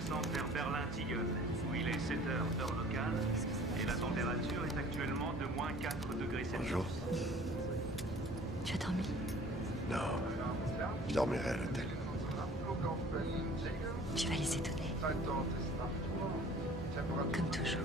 descente vers Berlin-Tilleul, où il est 7 heures, heure locale, et la température est actuellement de moins 4 degrés Celsius. Bonjour. Tu as dormi? Non, je dormirai à l'hôtel. Tu vas les étonner. Comme toujours.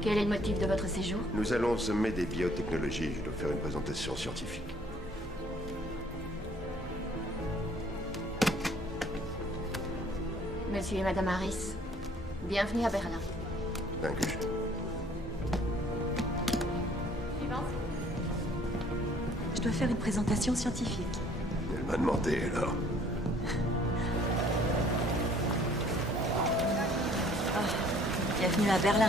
Quel est le motif de votre séjour? Nous allons au sommet des biotechnologies. Je dois faire une présentation scientifique. Monsieur et Madame Harris, bienvenue à Berlin. Dankeschön. Je dois faire une présentation scientifique. Elle m'a demandé, alors. Bienvenue à Berlin.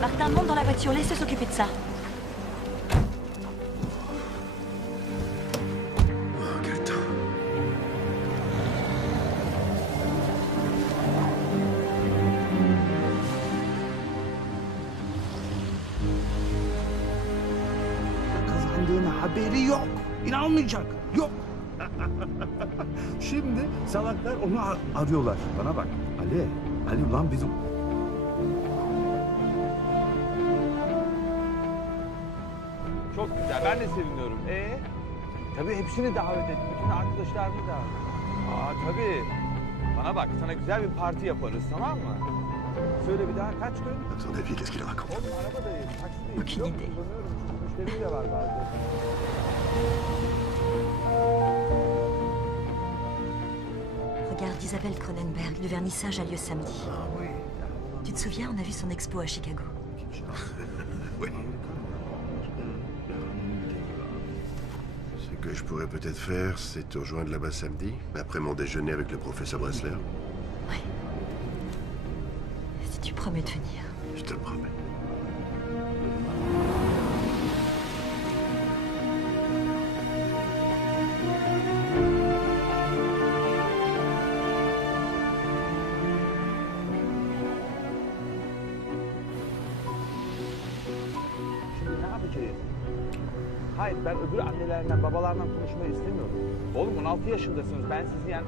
Martin, monte dans la voiture, laisse-le s'occuper de ça. Oh, quel temps. Kazandığına haberi yok. İnanmayacak. Yok. Şimdi salaklar onu arıyorlar. Bana bak. Ali ulan bizim... Çok güzel. Ben de seviniyorum. Tabii hepsini davet et. Bütün arkadaşlarını da. Tabii. Bana bak, sana güzel bir parti yaparız, tamam mı? Söyle bir daha, kaç gün? À ton avis, qu'est-ce qu'il raconte? Oğlum arabadayız, taksideyiz. Aucune Yok, idée. kullanıyorum. Çünkü müşterim de var bazen. Regarde, Isabelle Cronenberg, le vernissage a lieu samedi. Ah oui. Tu te souviens, on a vu son expo à Chicago. Oui. Ce que je pourrais peut-être faire, c'est te rejoindre là-bas samedi, après mon déjeuner avec le professeur Bressler. Ouais. Si tu promets de venir. Je te le promets. Şimdi ne yapacağız? Hayır, ben öbür annelerden, babalardan konuşmayı istemiyorum. Oğlum 16 yaşındasınız, ben sizi yani...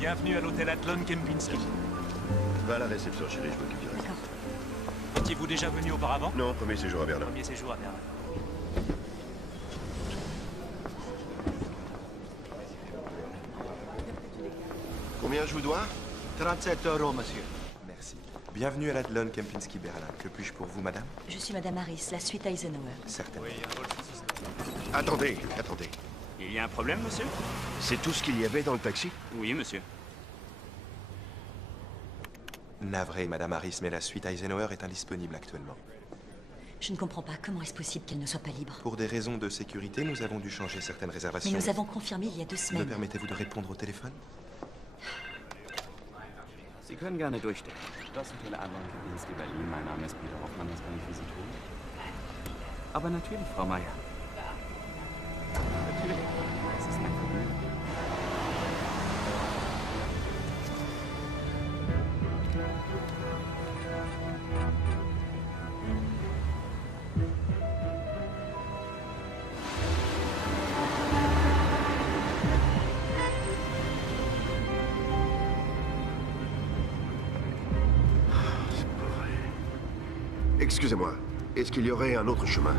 Bienvenue à l'hôtel Adlon Kempinski. Va à la réception, chérie, je m'occupe du reste. D'accord. Étiez-vous déjà venu auparavant? Non, premier séjour à Berlin. Premier séjour à Berlin. Combien je vous dois? 37 €, monsieur. Merci. Bienvenue à l'Adlon Kempinski Berlin. Que puis-je pour vous, madame? Je suis Madame Harris, la suite Eisenhower. Certainement. Attendez. Il y a un problème, monsieur? C'est tout ce qu'il y avait dans le taxi? Oui, monsieur. Navré, madame Harris, mais la suite Eisenhower est indisponible actuellement. Je ne comprends pas comment est-ce possible qu'elle ne soit pas libre. Pour des raisons de sécurité, nous avons dû changer certaines réservations. Mais nous avons confirmé il y a 2 Me semaines. permettez-vous de répondre au téléphone? Sie können gerne durchstellen. Das Hotel Adlon Kempinski Berlin. Mein Name ist Peter Hoffmann. Was kann ich für Sie tun? Aber natürlich, Frau Meier. Natürlich. Es ist mein Vergnügen. Excusez-moi, est-ce qu'il y aurait un autre chemin?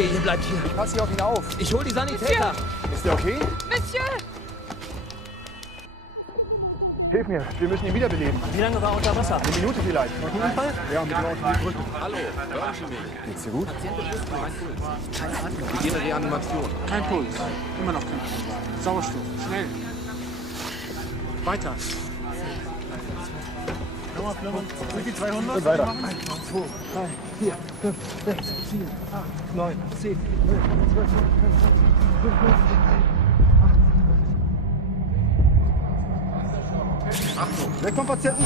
Okay, ihr bleibt hier. Ich passe hier auf ihn auf. Ich hol die Sanitäter. Ist der okay? Monsieur! Hilf mir, wir müssen ihn wiederbeleben. Wie lange war er unter Wasser? Eine Minute vielleicht. Unfall? Ja, mit dem Rücken. Hallo, hören Sie mich? Geht's dir gut? Patient ist kein Puls. Keine Atmung. Begehre Reanimation. Kein Puls. Immer noch kein Puls. Sauerstoff. Schnell. Weiter. Sind die 200? Und weiter. 1, 2, 3, 4, 5, 6, 7, 8, 9, 10, 11, 12, 13, 14, 15, 18. Achtung, weg vom Patienten!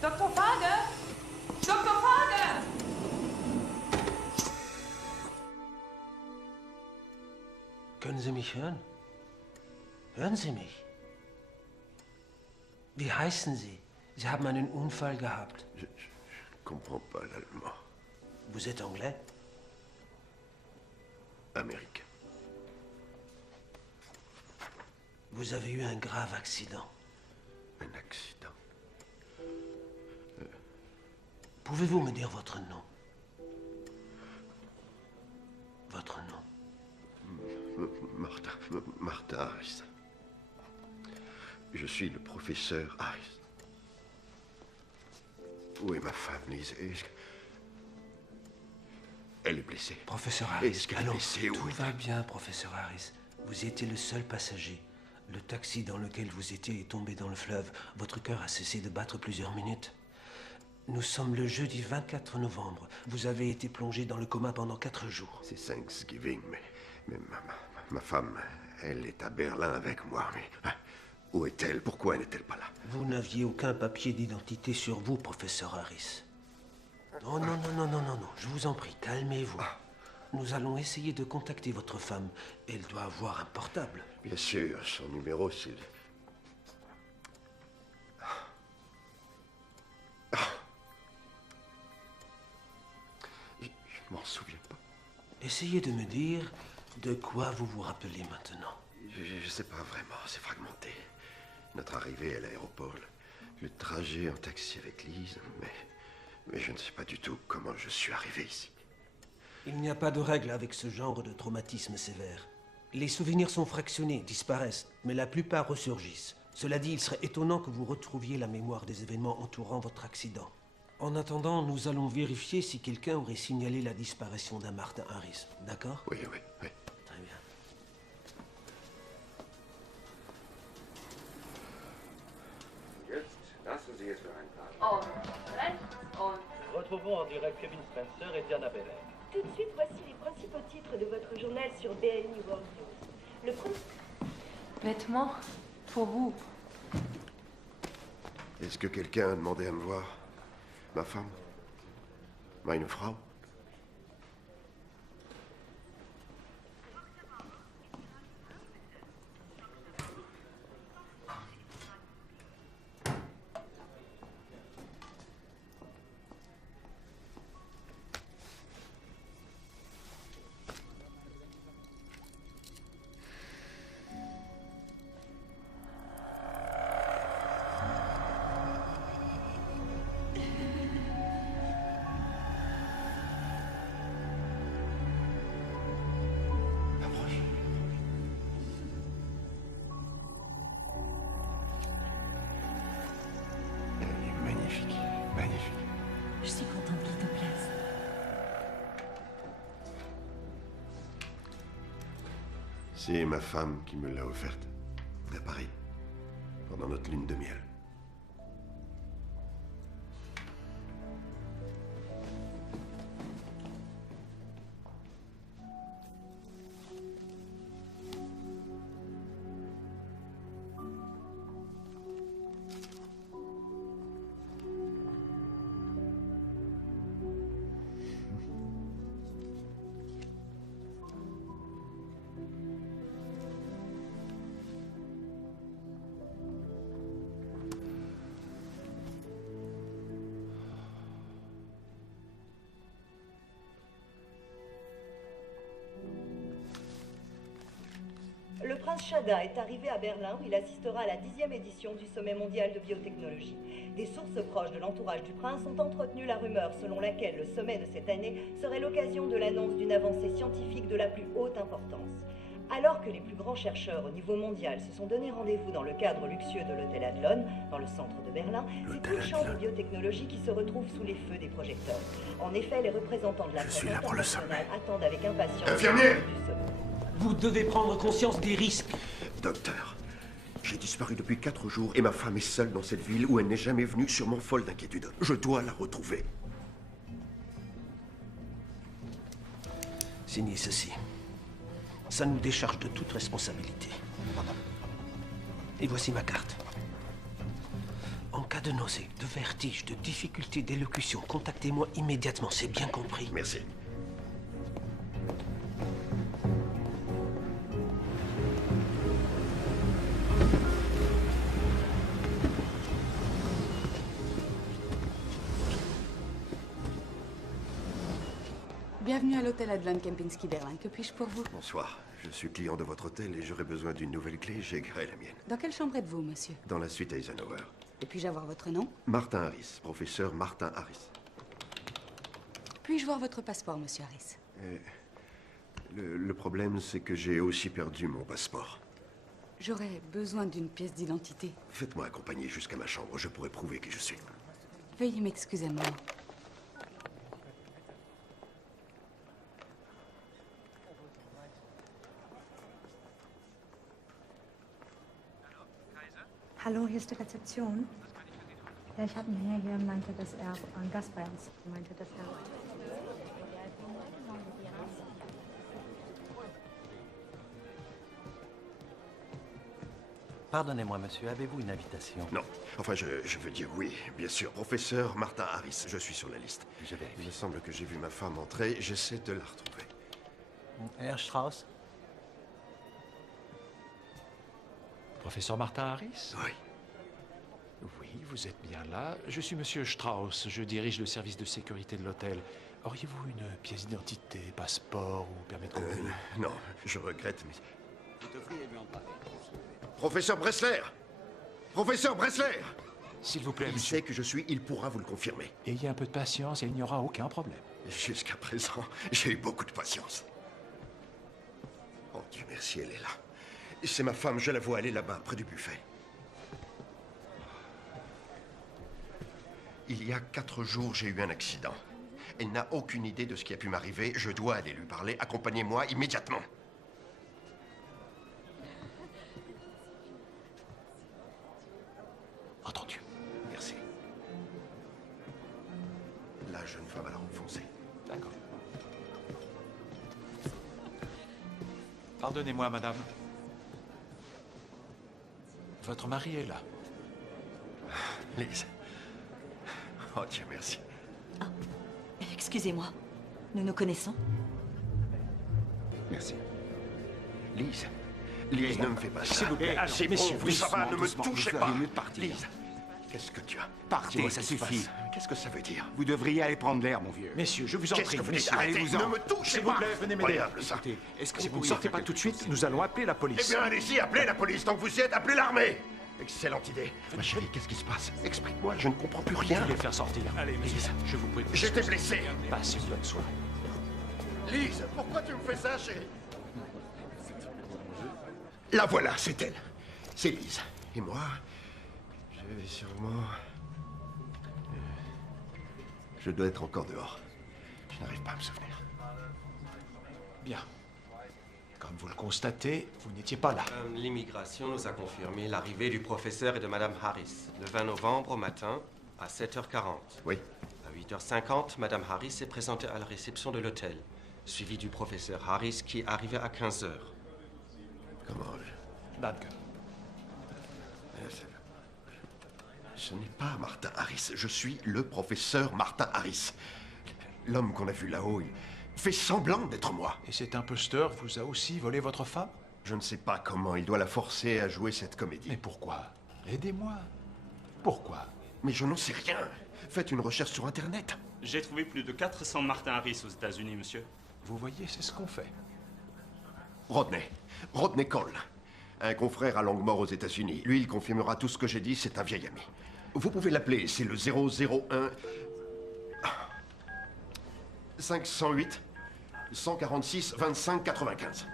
Dr. Farge! Dr. Farge! Können Sie mich hören? Hören Sie mich? Wie heißen Sie? Sie haben einen Unfall gehabt. Je comprends pas l'allemand. Vous êtes anglais? Américain. Vous avez eu un grave accident. Un accident. Pouvez-vous me dire votre nom? Votre nom? Martin Harris. Je suis le professeur Harris. Où est ma femme, Lise? Elle est blessée. Professeur Harris, Est-ce qu'elle est blessée? tout va bien, professeur Harris. Vous étiez le seul passager. Le taxi dans lequel vous étiez est tombé dans le fleuve. Votre cœur a cessé de battre plusieurs minutes. Nous sommes le jeudi 24 novembre. Vous avez été plongé dans le coma pendant 4 jours. C'est Thanksgiving, mais ma femme, elle est à Berlin avec moi. Mais où est-elle? Pourquoi n'est-elle pas là? Vous n'aviez aucun papier d'identité sur vous, professeur Harris. Non, non, non, non, non, non, non. Je vous en prie, calmez-vous. Nous allons essayer de contacter votre femme. Elle doit avoir un portable. Bien sûr, son numéro, c'est... Je m'en souviens pas. Essayez de me dire de quoi vous vous rappelez maintenant. Je sais pas vraiment, c'est fragmenté. Notre arrivée à l'aéroport, le trajet en taxi avec Lise, mais je ne sais pas du tout comment je suis arrivé ici. Il n'y a pas de règle avec ce genre de traumatisme sévère. Les souvenirs sont fractionnés, disparaissent, mais la plupart ressurgissent. Cela dit, il serait étonnant que vous retrouviez la mémoire des événements entourant votre accident. En attendant, nous allons vérifier si quelqu'un aurait signalé la disparition d'un Martin Harris. D'accord? Oui, oui, oui. Très bien. Retrouvons en direct Kevin Spencer et Diana Belair. Tout de suite, voici les principaux titres de votre journal sur BNI World News. Le premier... Vêtements pour vous. Est-ce que quelqu'un a demandé à me voir? Ma femme? Meine Frau? Je suis contente qu'il te plaise. C'est ma femme qui me l'a offerte. À Paris. Pendant notre lune de miel. Le prince Chadin est arrivé à Berlin où il assistera à la 10e édition du sommet mondial de biotechnologie. Des sources proches de l'entourage du prince ont entretenu la rumeur selon laquelle le sommet de cette année serait l'occasion de l'annonce d'une avancée scientifique de la plus haute importance. Alors que les plus grands chercheurs au niveau mondial se sont donné rendez-vous dans le cadre luxueux de l'hôtel Adlon, dans le centre de Berlin, c'est tout le champ de biotechnologie qui se retrouve sous les feux des projecteurs. En effet, les représentants de la presse internationale attendent avec impatience Infirmier! du sommet. Vous devez prendre conscience des risques. Docteur, j'ai disparu depuis 4 jours et ma femme est seule dans cette ville où elle n'est jamais venue, sûrement folle d'inquiétude. Je dois la retrouver. Signez ceci. Ça nous décharge de toute responsabilité. Et voici ma carte. En cas de nausée, de vertige, de difficulté d'élocution, contactez-moi immédiatement, c'est bien compris. Merci. Bienvenue à l'hôtel Adlon Kempinski Berlin. Que puis-je pour vous? Bonsoir. Je suis client de votre hôtel et j'aurais besoin d'une nouvelle clé. J'ai gré la mienne. Dans quelle chambre êtes-vous, monsieur? Dans la suite Eisenhower. Et puis-je avoir votre nom? Martin Harris. Professeur Martin Harris. Puis-je voir votre passeport, monsieur Harris? Le problème, c'est que j'ai aussi perdu mon passeport. J'aurais besoin d'une pièce d'identité. Faites-moi accompagner jusqu'à ma chambre. Je pourrai prouver qui je suis. Veuillez m'excuser un moment. Hallo, hier ist die Rezeption. Ja, ich habe einen Herr hier, meinte, dass er ein Gast bei uns meinte, dass er... Pardonnez-moi, monsieur, avez-vous une invitation? Non. Enfin, je veux dire oui, bien sûr. Professeur Martin Harris, je suis sur la liste. Je vérifie. Il me semble que j'ai vu ma femme entrer. J'essaie de la retrouver. Herr Strauss? Professeur Martin Harris? Oui. Oui, vous êtes bien là. Je suis monsieur Strauss. Je dirige le service de sécurité de l'hôtel. Auriez-vous une pièce d'identité, passeport ou permis de conduire? Non, je regrette, mais... Vous devriez lui en parler. Professeur Bressler! Professeur Bressler! S'il vous plaît, il monsieur. sait que je suis, il pourra vous le confirmer. Ayez un peu de patience et il n'y aura aucun problème. Jusqu'à présent, j'ai eu beaucoup de patience. Oh Dieu merci, elle est là. C'est ma femme, je la vois, elle est là-bas, près du buffet. Il y a 4 jours, j'ai eu un accident. Elle n'a aucune idée de ce qui a pu m'arriver. Je dois aller lui parler. Accompagnez-moi immédiatement. Entendu. Merci. La jeune femme a la robe foncée. D'accord. Pardonnez-moi, madame. Votre mari est là. Lise. Oh Dieu merci. Ah, excusez-moi. Nous nous connaissons? Merci. Lise. Lise, ne me fais pas ça. S'il vous plaît, alors, c'est messieurs, bon, ça va, ne me doucement, touchez vous pas. feriez mieux de partir. Lise, qu'est-ce que tu as? Partez, Dis-moi ça ce qui se suffit. passe. Qu'est-ce que ça veut dire? Vous devriez aller prendre l'air, mon vieux. Messieurs, je vous en prie. Qu'est-ce que vous dites? messieurs, Arrêtez, allez-vous-en. ne me touchez S'il vous pas. plaît, venez m'aider. Incroyable, ça. Écoutez, est-ce que Si vous vous ne pourriez sortez faire pas tout de quelque suite, chose? nous allons appeler la Eh police. bien, allez-y, appelez la police. Tant que vous y êtes, appelez l'armée. Excellente idée. Ma chérie, qu'est-ce qui se passe? Explique-moi, je ne comprends plus rien. Je vais les faire sortir. Allez, Lise, je vous prie. J'étais blessé. Passez une bonne soirée. Lise, pourquoi tu me fais ça, chérie? La voilà, c'est elle. C'est Lise. Et moi, je vais sûrement... Je dois être encore dehors. Je n'arrive pas à me souvenir. Bien. Comme vous le constatez, vous n'étiez pas là. L'immigration nous a confirmé l'arrivée du professeur et de Madame Harris, le 20 novembre au matin, à 7h40. Oui. À 8h50, Madame Harris s'est présentée à la réception de l'hôtel, suivie du professeur Harris qui est arrivé à 15h. Comment Danke. Ce n'est pas Martin Harris. Je suis le professeur Martin Harris. L'homme qu'on a vu là-haut, il fait semblant d'être moi. Et cet imposteur vous a aussi volé votre femme? Je ne sais pas comment. Il doit la forcer à jouer cette comédie. Mais pourquoi? Aidez-moi. Pourquoi? Mais je n'en sais rien. Faites une recherche sur Internet. J'ai trouvé plus de 400 Martin Harris aux États-Unis, monsieur. Vous voyez, c'est ce qu'on fait. Rodney Cole. Un confrère à Longmore aux États-Unis. Lui, il confirmera tout ce que j'ai dit, c'est un vieil ami. Vous pouvez l'appeler, c'est le 001 508 146 25 95.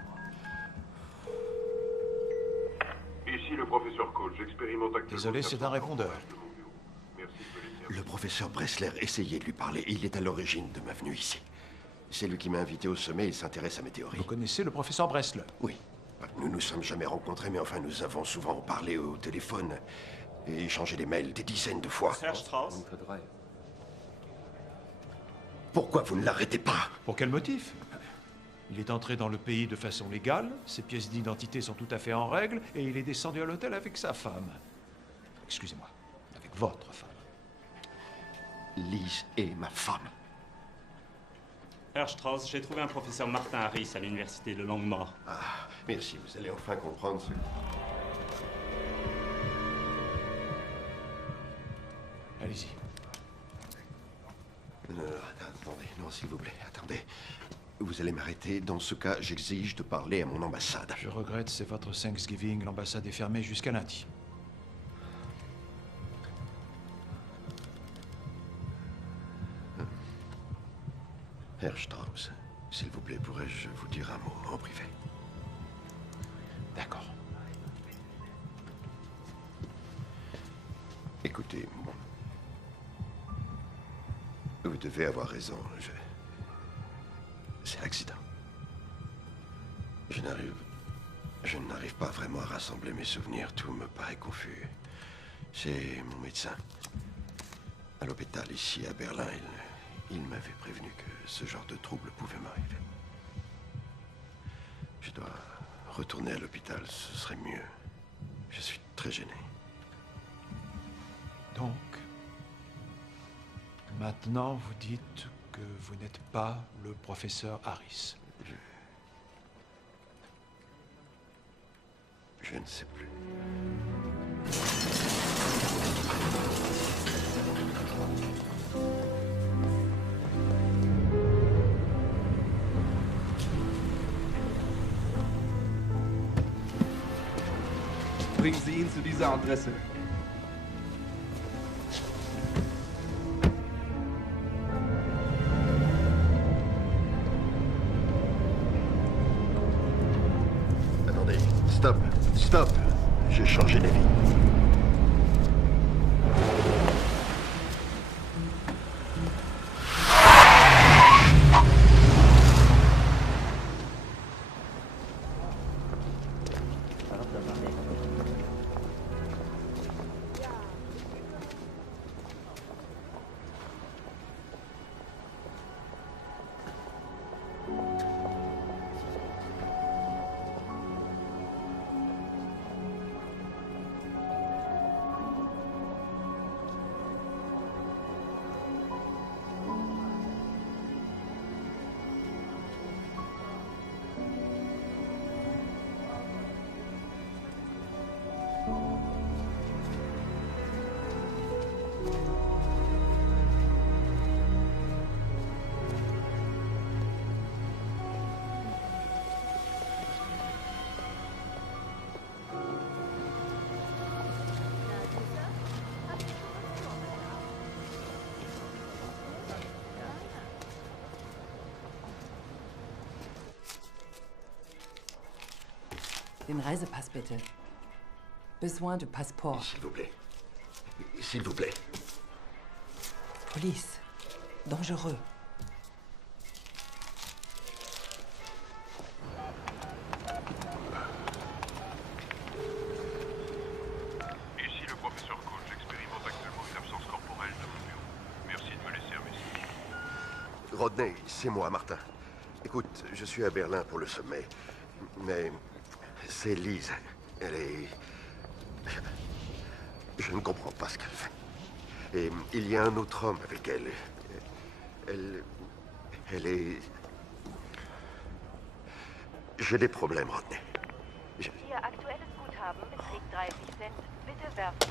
Ici le professeur Cole, j'expérimente actuellement... Désolé, c'est un répondeur. Le professeur Bressler, essayez de lui parler. Il est à l'origine de ma venue ici. C'est lui qui m'a invité au sommet, il s'intéresse à mes théories. Vous connaissez le professeur Bressler? Oui. Nous nous sommes jamais rencontrés, mais enfin, nous avons souvent parlé au téléphone et échangé des mails des dizaines de fois. Herr Strauss? Pourquoi vous ne l'arrêtez pas? Pour quel motif? Il est entré dans le pays de façon légale, ses pièces d'identité sont tout à fait en règle, et il est descendu à l'hôtel avec sa femme. Excusez-moi, avec votre femme. Lise est ma femme. Herr Strauss, j'ai trouvé un professeur Martin Harris à l'université de Longmore. Ah, merci, vous allez enfin comprendre ce... Allez-y. Attendez, non, s'il vous plaît, attendez. Vous allez m'arrêter. Dans ce cas, j'exige de parler à mon ambassade. Je regrette, c'est votre Thanksgiving. L'ambassade est fermée jusqu'à lundi. Herr Strauss, s'il vous plaît, pourrais-je vous dire un mot en privé? D'accord. Écoutez, vous devez avoir raison. C'est l'accident. Je n'arrive pas vraiment à rassembler mes souvenirs. Tout me paraît confus. C'est mon médecin. À l'hôpital ici à Berlin, il m'avait prévenu que ce genre de trouble pouvait m'arriver. Je dois retourner à l'hôpital, ce serait mieux. Je suis très gêné. Donc, maintenant vous dites que vous n'êtes pas le professeur Harris. Je ne sais plus. Bringen Sie ihn zu dieser Adresse. Attendez, stop. J'ai changé d'avis. Den Reisepass bitte. Besoin de passeport. S'il vous plaît. S'il vous plaît. Police. dangereux. Ici le professeur Cole, j'expérimente actuellement une absence corporelle de mon bureau. Merci de me laisser un message. Rodney, c'est moi, Martin. Écoute, je suis à Berlin pour le sommet, mais c'est Lise. Elle est... Je ne comprends pas ce qu'elle fait. Et il y a un autre homme avec elle. Elle est... J'ai des problèmes, Rodney. Ihr aktuelles Guthaben beträgt 30 Cent. Bitte werfen.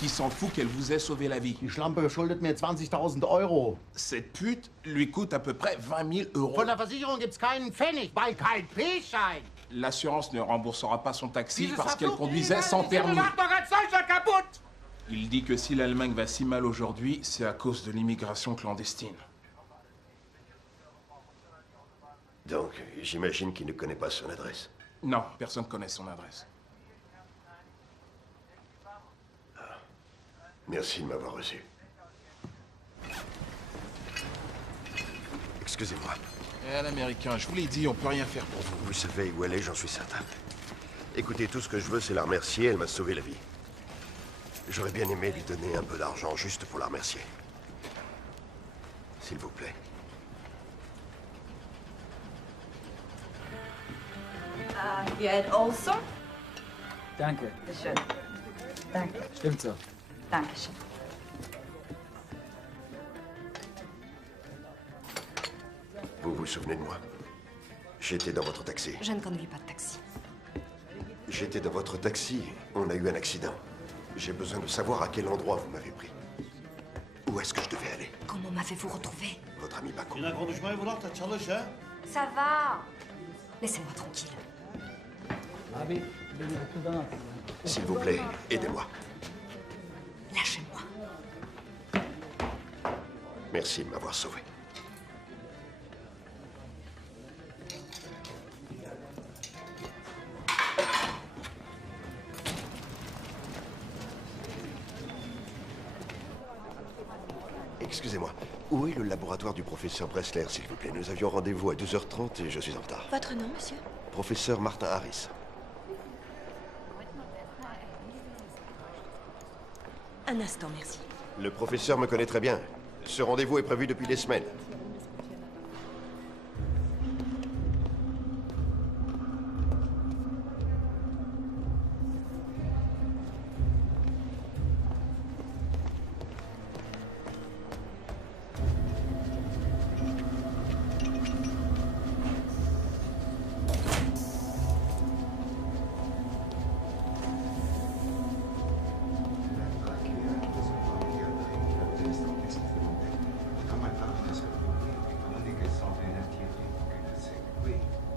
Qui s'en fout qu'elle vous ait sauvé la vie. Die Schlampe schuldet mir 20.000 Euro. Cette pute lui coûte à peu près 20 000 euros. Von der Versicherung gibt's keinen Pfennig, weil kein P-Schein. L'assurance ne remboursera pas son taxi parce qu'elle conduisait sans permis. Il dit que si l'Allemagne va si mal aujourd'hui, c'est à cause de l'immigration clandestine. Donc, j'imagine qu'il ne connaît pas son adresse. Non, personne ne connaît son adresse. Merci de m'avoir reçu. Excusez-moi. Eh, l'américain, je vous l'ai dit, on peut rien faire pour vous. Vous savez où elle est, j'en suis certain. Écoutez, tout ce que je veux, c'est la remercier. Elle m'a sauvé la vie. J'aurais bien aimé lui donner un peu d'argent juste pour la remercier. S'il vous plaît. Hier Ed Olson. Danke. Bitte schön. Danke. Stimmt so. Dankeschön. Vous vous souvenez de moi? J'étais dans votre taxi. Je ne conduis pas de taxi. J'étais dans votre taxi. On a eu un accident. J'ai besoin de savoir à quel endroit vous m'avez pris. Où est-ce que je devais aller? Comment m'avez-vous retrouvé? Votre ami Paco. Ça va. Laissez-moi tranquille. S'il vous plaît, aidez-moi. Lâchez-moi. Merci de m'avoir sauvé. Excusez-moi, où est le laboratoire du professeur Bressler, s'il vous plaît? Nous avions rendez-vous à 12h30 et je suis en retard. Votre nom, monsieur? Professeur Martin Harris. Un instant, merci. Le professeur me connaît très bien. Ce rendez-vous est prévu depuis des semaines.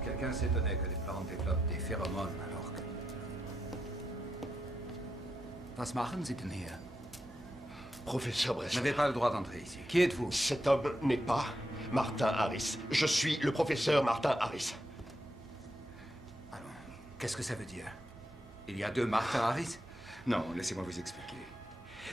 Quelqu'un s'étonnait que les plantes développent des phéromones alors que... Was machen Sie denn hier? Professeur Vous Bressler. n'avez pas le droit d'entrer ici. Qui êtes-vous? Cet homme n'est pas Martin Harris. Je suis le professeur Martin Harris. Alors, qu'est-ce que ça veut dire? Il y a deux Martin Harris? Non, laissez-moi vous expliquer.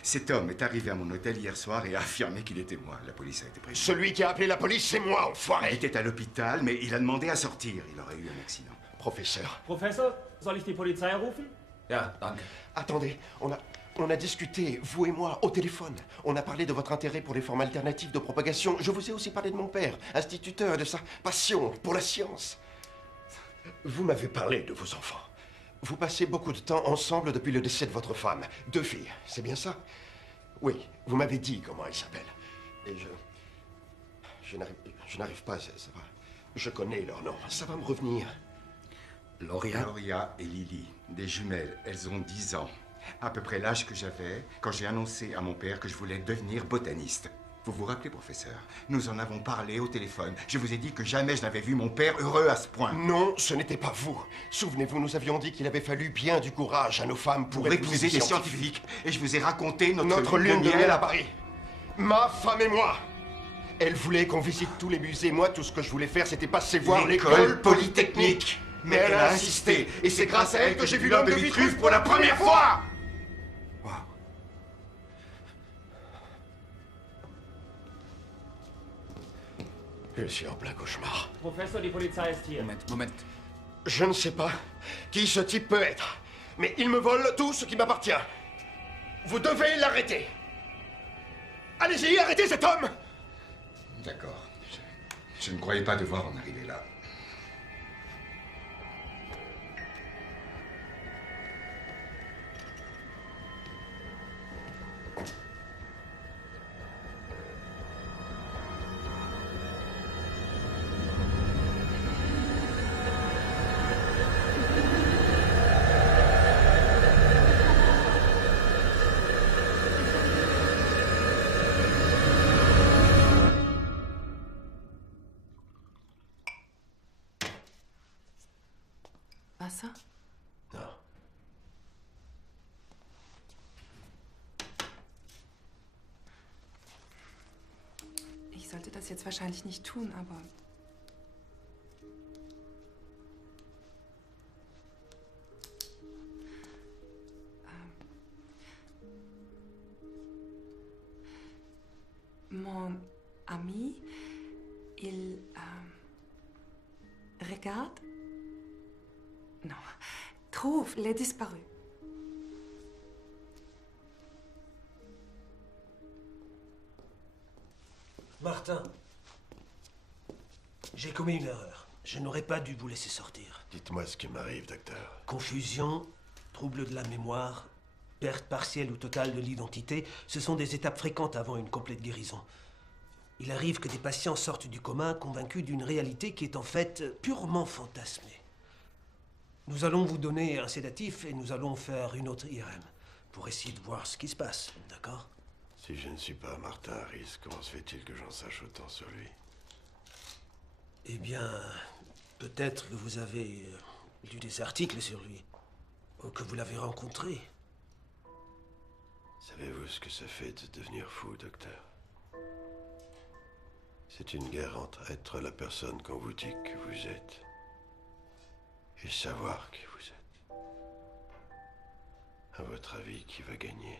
Cet homme est arrivé à mon hôtel hier soir et a affirmé qu'il était moi. La police a été prévenue. Celui qui a appelé la police, c'est moi, enfoiré. Il était à l'hôpital, mais il a demandé à sortir. Il aurait eu un accident. Professeur. Professor, soll ich die Polizei rufen? Ja, danke. Attendez, on a discuté, vous et moi, au téléphone. On a parlé de votre intérêt pour les formes alternatives de propagation. Je vous ai aussi parlé de mon père, instituteur, et de sa passion pour la science. Vous m'avez parlé de vos enfants. Vous passez beaucoup de temps ensemble depuis le décès de votre femme. 2 filles, c'est bien ça? Oui, vous m'avez dit comment elles s'appellent. Et je n'arrive pas, ça va. Je connais leur nom, ça va me revenir. Gloria et Lily, des jumelles. Elles ont 10 ans. À peu près l'âge que j'avais quand j'ai annoncé à mon père que je voulais devenir botaniste. Vous vous rappelez, professeur? Nous en avons parlé au téléphone. Je vous ai dit que jamais je n'avais vu mon père heureux à ce point. Non, ce n'était pas vous. Souvenez-vous, nous avions dit qu'il avait fallu bien du courage à nos femmes pour épouser des scientifiques. Et je vous ai raconté notre lune de miel à Paris. Ma femme et moi. Elle voulait qu'on visite tous les musées. Moi, tout ce que je voulais faire, c'était passer voir l'école polytechnique. Mais elle a insisté. Et c'est grâce à elle que j'ai vu l'homme de Vitruve pour la première fois. Je suis en plein cauchemar. Professor, die Polizei ist hier. Moment. Je ne sais pas qui ce type peut être, mais il me vole tout ce qui m'appartient. Vous devez l'arrêter. Allez-y, arrêtez cet homme! D'accord. Je ne croyais pas devoir en arriver là. Wasser? Non. Ich sollte das jetzt wahrscheinlich nicht tun, aber... Mon ami Il regarde? Non. Trouve les disparus. Martin, j'ai commis une erreur. Je n'aurais pas dû vous laisser sortir. Dites-moi ce qui m'arrive, docteur. Confusion, trouble de la mémoire, perte partielle ou totale de l'identité, ce sont des étapes fréquentes avant une complète guérison. Il arrive que des patients sortent du coma convaincus d'une réalité qui est en fait purement fantasmée. Nous allons vous donner un sédatif et nous allons faire une autre IRM pour essayer de voir ce qui se passe, d'accord? Si je ne suis pas Martin Harris, comment se fait-il que j'en sache autant sur lui? Eh bien, peut-être que vous avez lu des articles sur lui, ou que vous l'avez rencontré. Savez-vous ce que ça fait de devenir fou, docteur? C'est une guerre entre être la personne qu'on vous dit que vous êtes et savoir qui vous êtes. À votre avis, qui va gagner?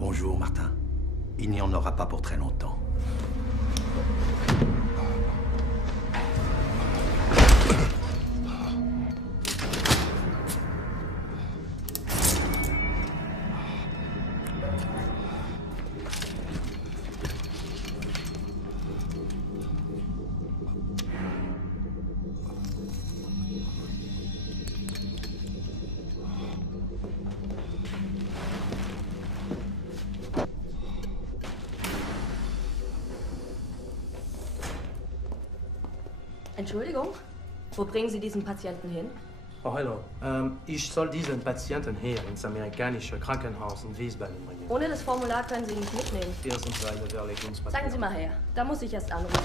Bonjour, Martin. Il n'y en aura pas pour très longtemps. Entschuldigung, wo bringen Sie diesen Patienten hin? Oh, hallo. Ich soll diesen Patienten hier ins amerikanische Krankenhaus in Wiesbaden bringen. Ohne das Formular können Sie ihn nicht mitnehmen. Erstens, weil der Verlegungspapier... Zeigen Sie mal her. Da muss ich erst anrufen.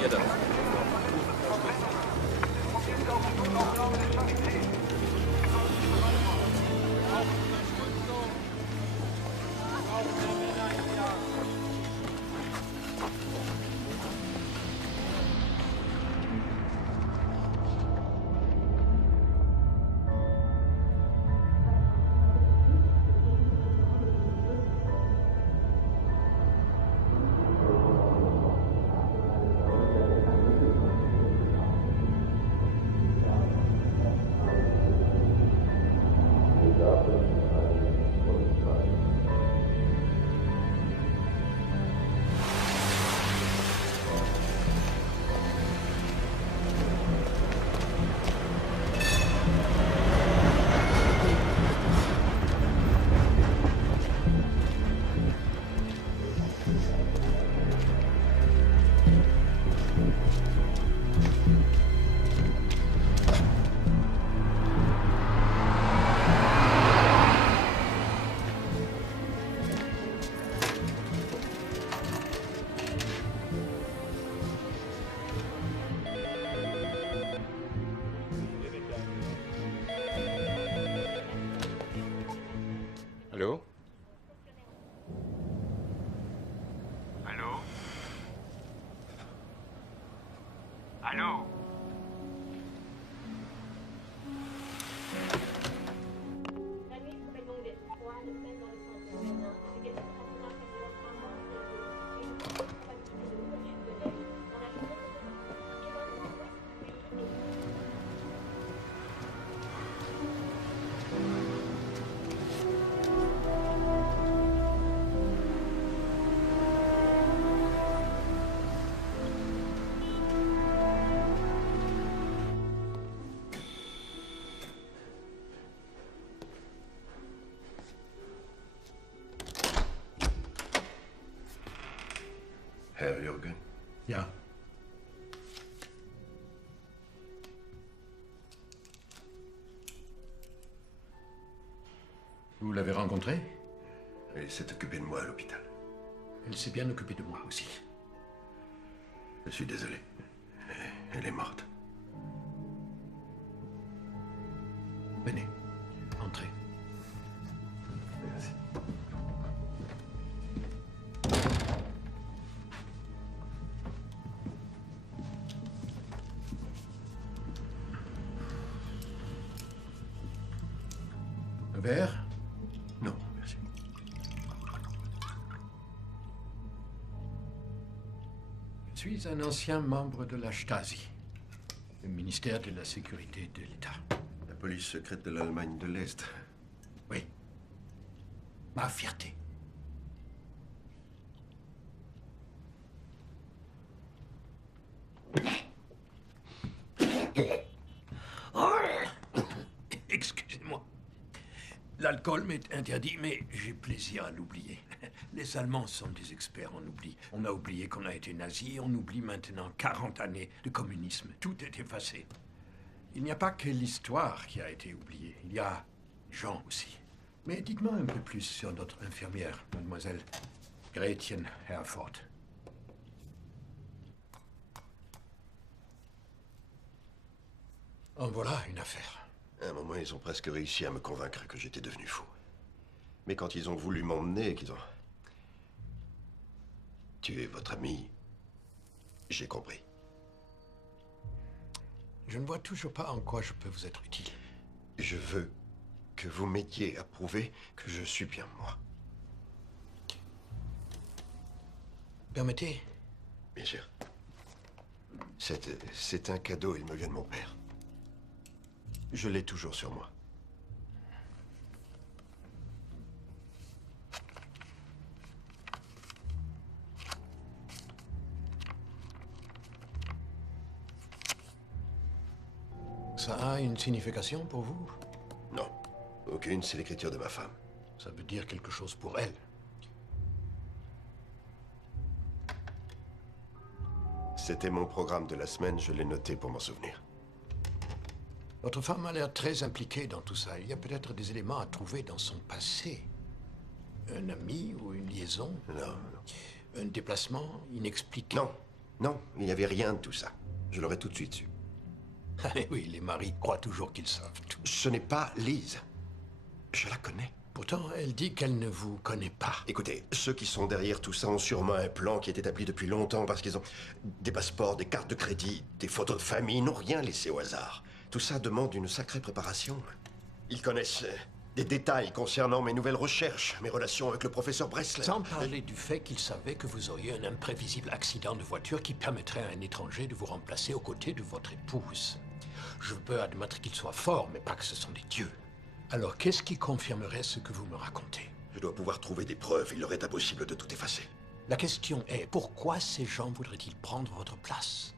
ihr das? Allô? Allô? Allô? Herr Jürgen? Ja. Vous l'avez rencontrée? Elle s'est occupée de moi à l'hôpital. Elle s'est bien occupée de moi aussi. Je suis désolé. Elle est morte. Venez, entrez. Merci. Un verre? Non, merci. Je suis un ancien membre de la Stasi, le ministère de la Sécurité de l'État. La police secrète de l'Allemagne de l'Est. Oui. Ma fierté. Excusez-moi. L'alcool m'est interdit, mais j'ai plaisir à l'oublier. Les Allemands sont des experts en oubli. On a oublié qu'on a été nazi, on oublie maintenant 40 années de communisme. Tout est effacé. Il n'y a pas que l'histoire qui a été oubliée. Il y a les gens aussi. Mais dites-moi un peu plus sur notre infirmière, mademoiselle Gretchen Herford. En voilà une affaire. À un moment, ils ont presque réussi à me convaincre que j'étais devenu fou. Mais quand ils ont voulu m'emmener et qu'ils ont tué votre ami, j'ai compris. Je ne vois toujours pas en quoi je peux vous être utile. Je veux que vous m'aidiez à prouver que je suis bien moi. Permettez? Bien sûr. C'est un cadeau, il me vient de mon père. Je l'ai toujours sur moi. Ça a une signification pour vous? Non, aucune, c'est l'écriture de ma femme. Ça veut dire quelque chose pour elle. C'était mon programme de la semaine, je l'ai noté pour m'en souvenir. Votre femme a l'air très impliquée dans tout ça. Il y a peut-être des éléments à trouver dans son passé. Un ami ou une liaison? Non. Un déplacement inexpliqué? Non. Non, il n'y avait rien de tout ça. Je l'aurais tout de suite su. Oui, les maris croient toujours qu'ils savent tout. Ce n'est pas Lise. Je la connais. Pourtant, elle dit qu'elle ne vous connaît pas. Écoutez, ceux qui sont derrière tout ça ont sûrement un plan qui est établi depuis longtemps parce qu'ils ont des passeports, des cartes de crédit, des photos de famille, ils n'ont rien laissé au hasard. Tout ça demande une sacrée préparation. Ils connaissent des détails concernant mes nouvelles recherches, mes relations avec le professeur Bressler. Sans parler du fait qu'ils savaient que vous auriez un imprévisible accident de voiture qui permettrait à un étranger de vous remplacer aux côtés de votre épouse. Je peux admettre qu'ils soient forts, mais pas que ce sont des dieux. Alors, qu'est-ce qui confirmerait ce que vous me racontez? Je dois pouvoir trouver des preuves. Il leur est impossible de tout effacer. La question est, pourquoi ces gens voudraient-ils prendre votre place?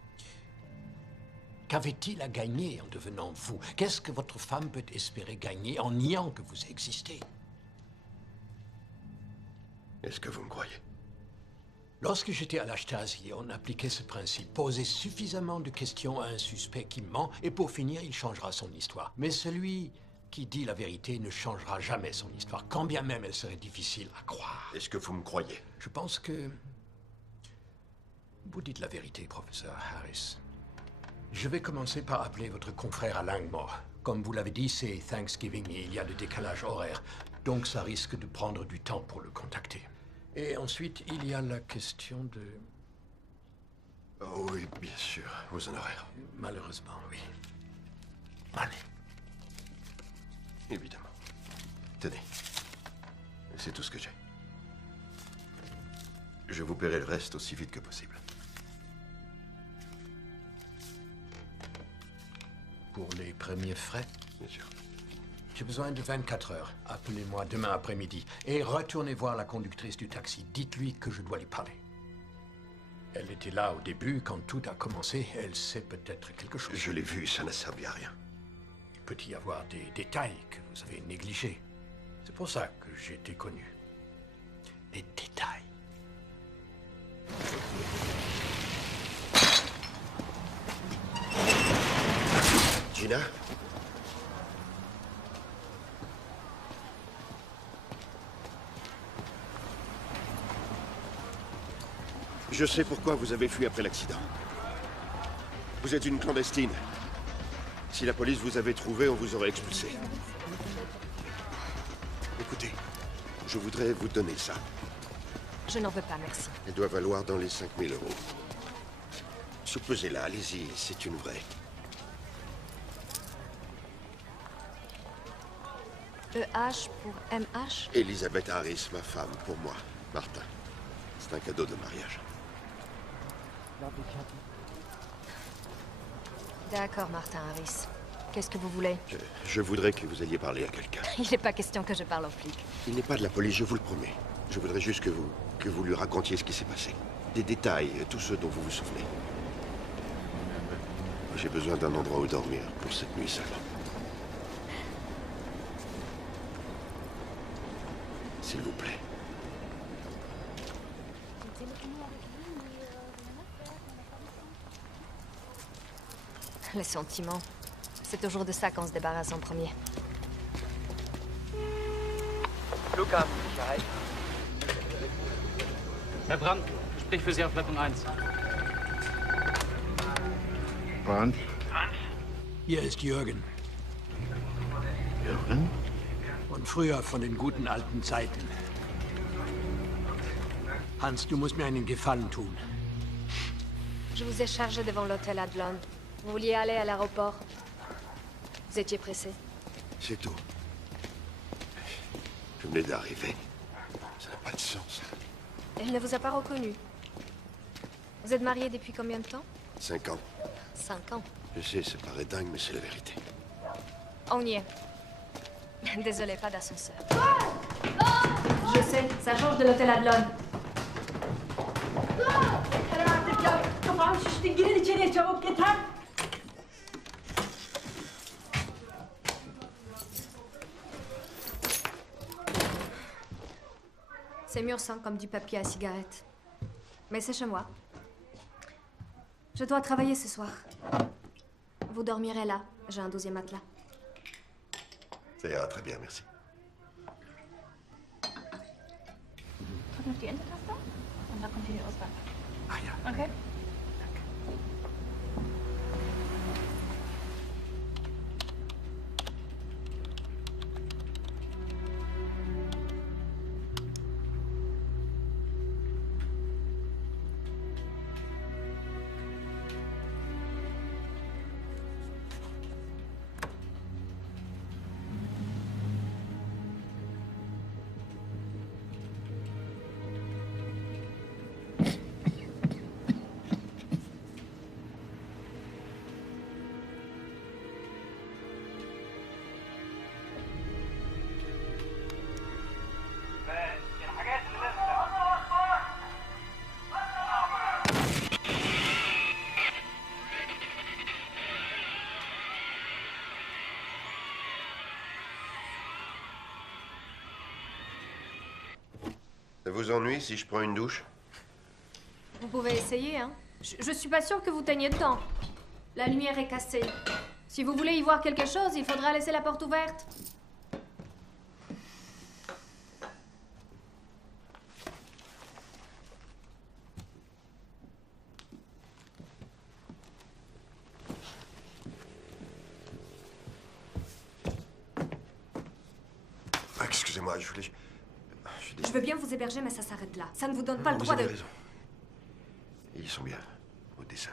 Qu'avait-il à gagner en devenant vous? Qu'est-ce que votre femme peut espérer gagner en niant que vous existez? Est-ce que vous me croyez? Lorsque j'étais à la Stasi, on appliquait ce principe. Poser suffisamment de questions à un suspect qui ment, et pour finir, il changera son histoire. Mais celui qui dit la vérité ne changera jamais son histoire, quand bien même elle serait difficile à croire. Est-ce que vous me croyez? Je pense que vous dites la vérité, professeur Harris. Je vais commencer par appeler votre confrère à Langmore. Comme vous l'avez dit, c'est Thanksgiving et il y a le décalage horaire. Donc ça risque de prendre du temps pour le contacter. Et ensuite, il y a la question de... Oh oui, bien sûr, vos honoraires. Malheureusement, oui. Allez. Évidemment. Tenez. C'est tout ce que j'ai. Je vous paierai le reste aussi vite que possible. Pour les premiers frais? Bien sûr. J'ai besoin de 24 heures. Appelez-moi demain après-midi. Et retournez voir la conductrice du taxi. Dites-lui que je dois lui parler. Elle était là au début, quand tout a commencé. Elle sait peut-être quelque chose. Je l'ai vu, ça n'a servi à rien. Il peut y avoir des détails que vous avez négligés. C'est pour ça que j'ai été connu. Les détails. Gina? Je sais pourquoi vous avez fui après l'accident. Vous êtes une clandestine. Si la police vous avait trouvé, on vous aurait expulsé. Écoutez, je voudrais vous donner ça. Je n'en veux pas, merci. Elle doit valoir dans les 5 000 €. Soupesez-la, allez-y, c'est une vraie. EH pour MH? Elisabeth Harris, ma femme, pour moi, Martin. C'est un cadeau de mariage. D'accord, Martin Harris. Qu'est-ce que vous voulez? Je voudrais que vous alliez parler à quelqu'un. Il n'est pas question que je parle aux flics. Il n'est pas de la police, je vous le promets. Je voudrais juste que vous lui racontiez ce qui s'est passé. Des détails, tout ce dont vous vous souvenez. J'ai besoin d'un endroit où dormir pour cette nuit seule. S'il vous plaît. Les sentiments. C'est toujours de ça qu'on se débarrasse en premier. Flughafensicherheit. Herr Brandt, sprich für Sie auf Leitung 1. Brandt? Hier ist Jürgen. Jürgen? Von früher, von den guten alten Zeiten. Hans, du musst mir einen Gefallen tun. Je vous ai chargé devant l'hôtel Adlon. Vous vouliez aller à l'aéroport. Vous étiez pressé. C'est tout. Je venais d'arriver. Ça n'a pas de sens. Elle ne vous a pas reconnu. Vous êtes mariés depuis combien de temps? 5 ans. 5 ans. Je sais, ça paraît dingue, mais c'est la vérité. On y est. Désolé, pas d'ascenseur. Je sais, ça change de l'hôtel Adlon. C'est mûr sang comme du papier à cigarette. Mais c'est chez moi. Je dois travailler ce soir. Vous dormirez là. J'ai un 12e matelas. Ça ira très bien, merci. Drück auf die Enter-Taste und dann kommt hier die Auswahl. Ah ja. Okay? Ça vous ennuie si je prends une douche? Vous pouvez essayer, hein. Je suis pas sûre que vous teniez dedans. La lumière est cassée. Si vous voulez y voir quelque chose, il faudra laisser la porte ouverte. Excusez-moi, je voulais... Je veux bien vous héberger, mais ça s'arrête là. Ça ne vous donne pas le Vous droit avez de... raison. Ils sont bien, au dessin.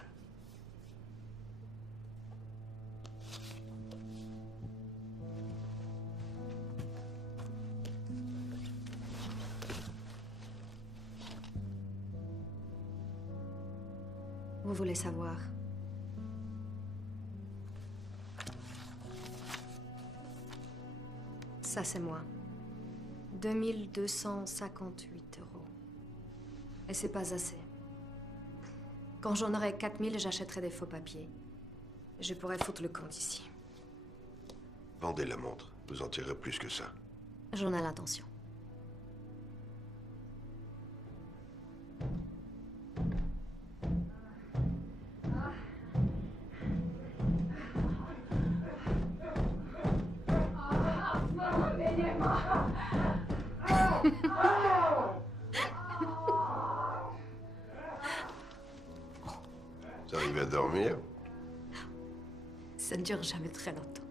Vous voulez savoir. Ça, c'est moi. 2258 €. Et c'est pas assez. Quand j'en aurai 4000, j'achèterai des faux papiers. Je pourrais foutre le compte ici. Vendez la montre. Vous en tirerez plus que ça. J'en ai l'intention. Vous arrivez à dormir? Ça ne dure jamais très longtemps.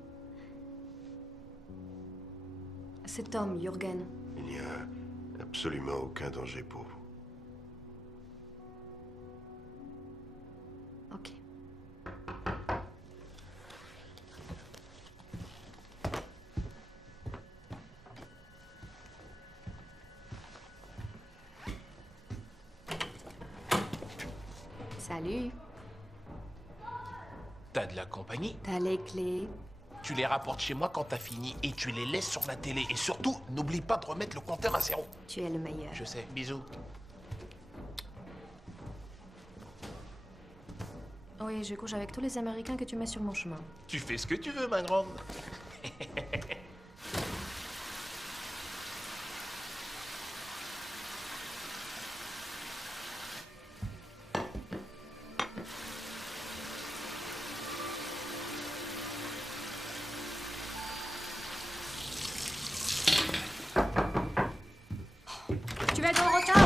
Cet homme, Jürgen, Il n'y a absolument aucun danger pour vous. ok. Salut. T'as de la compagnie? T'as les clés. Tu les rapportes chez moi quand t'as fini et tu les laisses sur la télé. Et surtout, n'oublie pas de remettre le compteur à 0. Tu es le meilleur. Je sais. Bisous. Oui, je couche avec tous les Américains que tu mets sur mon chemin. Tu fais ce que tu veux, ma grande. Tu vas être en retard.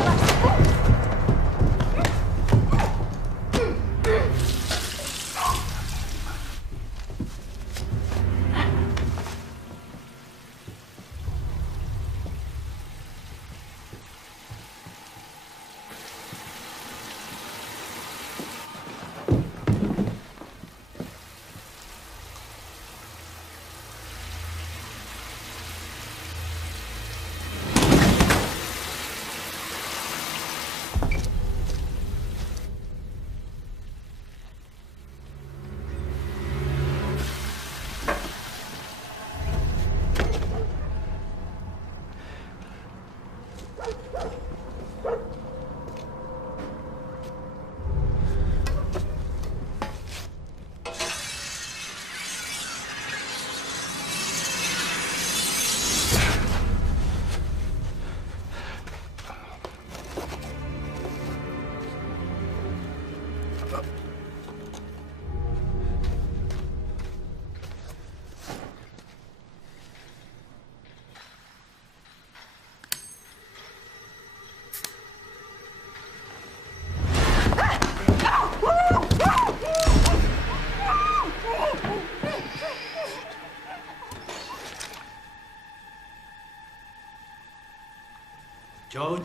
Jones?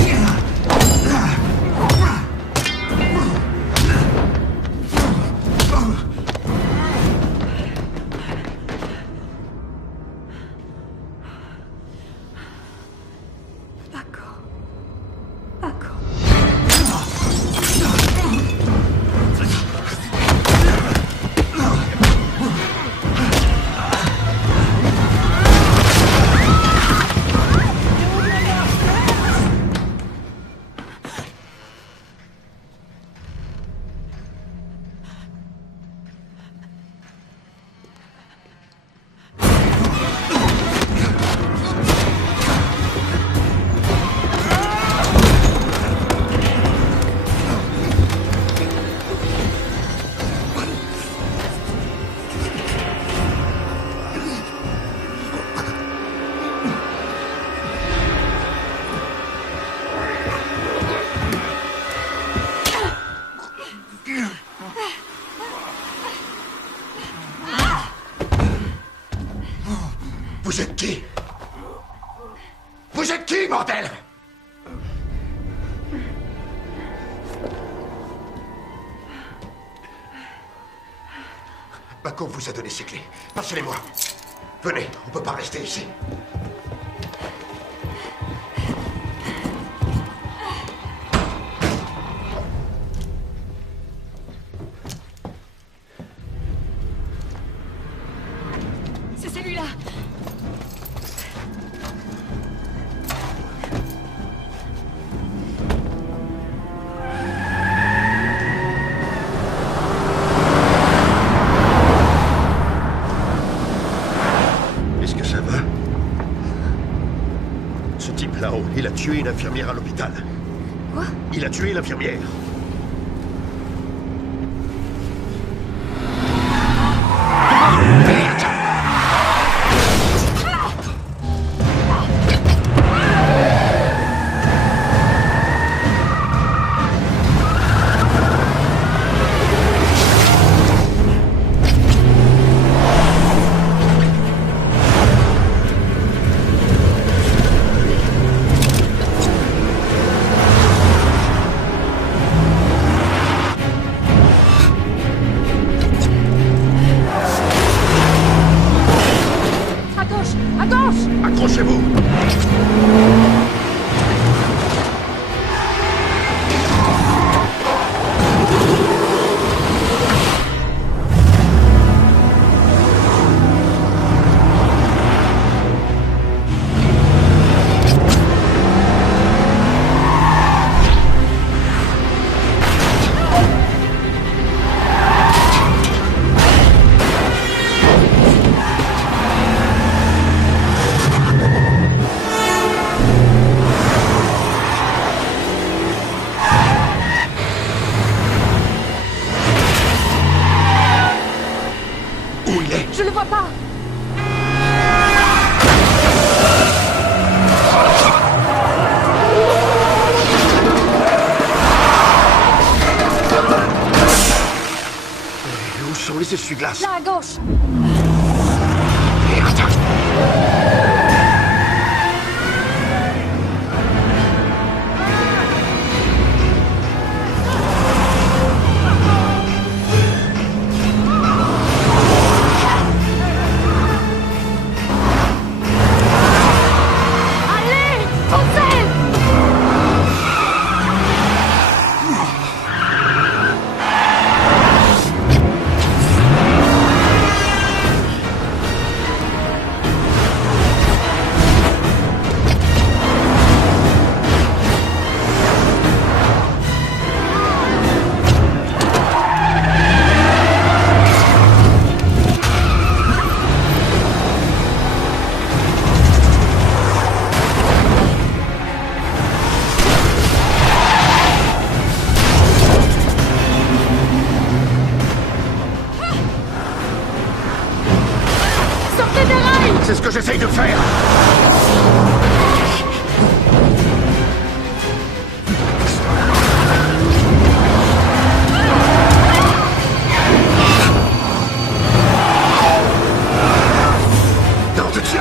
Yeah. Vous êtes qui? Vous êtes qui, bordel? Mako vous a donné ses clés. Passez-les-moi. Venez, on peut pas rester ici. C'est celui-là. Est-ce que ça va? Ce type là-haut, il a tué une infirmière à l'hôpital. Quoi? Il a tué l'infirmière. À gauche! À gauche! Accrochez-vous! Où il est? Je le vois pas! Où sont les essuie-glaces? Là, à gauche! Allez! Foncez! Sortez des rails! C'est ce que j'essaye de faire! Nom de Dieu!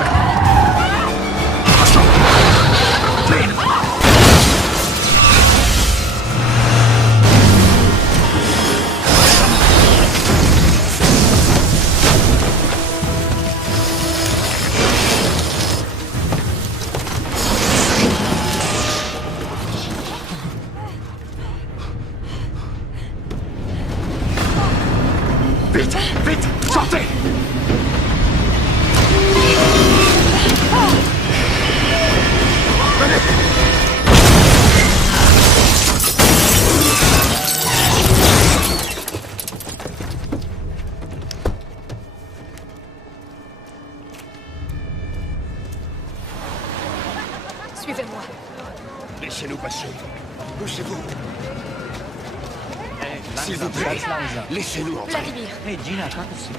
Merde! Vite! Vite! Sortez! Suivez-moi. Laissez-nous passer. Poussez-vous. S'il vous plaît, laissez-nous entrer. Vladimir. Hey, Gina, kannst du?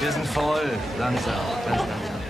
Wir sind voll. Langsam, ganz langsam.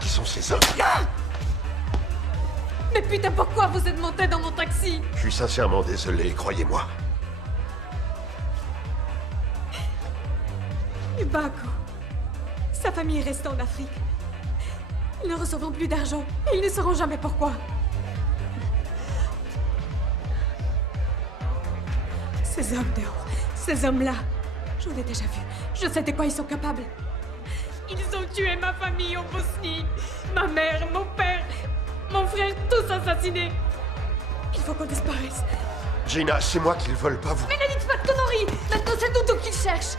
qui sont ces hommes. Mais putain, pourquoi vous êtes monté dans mon taxi? Je suis sincèrement désolé, croyez-moi. Et Bako, sa famille est restée en Afrique. Ils ne recevront plus d'argent et ils ne sauront jamais pourquoi. Ces hommes dehors, ces hommes-là, j'en ai déjà vu. Je sais de quoi ils sont capables. Ils ont tué ma famille en Bosnie. Ma mère, mon père, mon frère, tous assassinés. Il faut qu'on disparaisse. Gina, c'est moi qu'ils veulent pas vous. Mais ne dites pas de conneries. Maintenant, c'est Doudou qu'ils cherchent.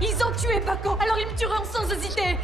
Ils ont tué Bako, alors ils me tueront sans hésiter.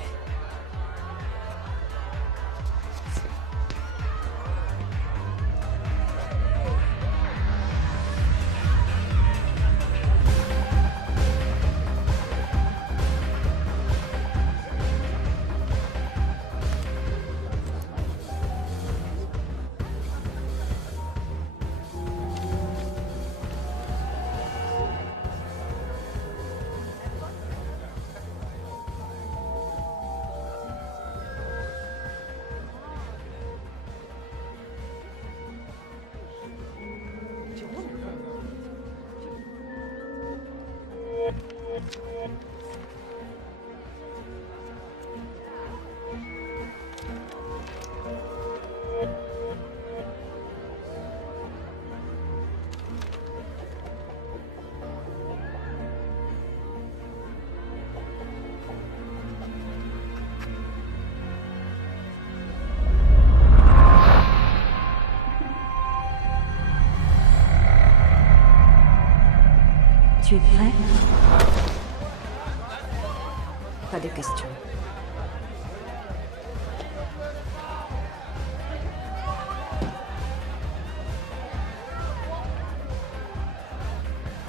Tu es prêt? Pas de questions.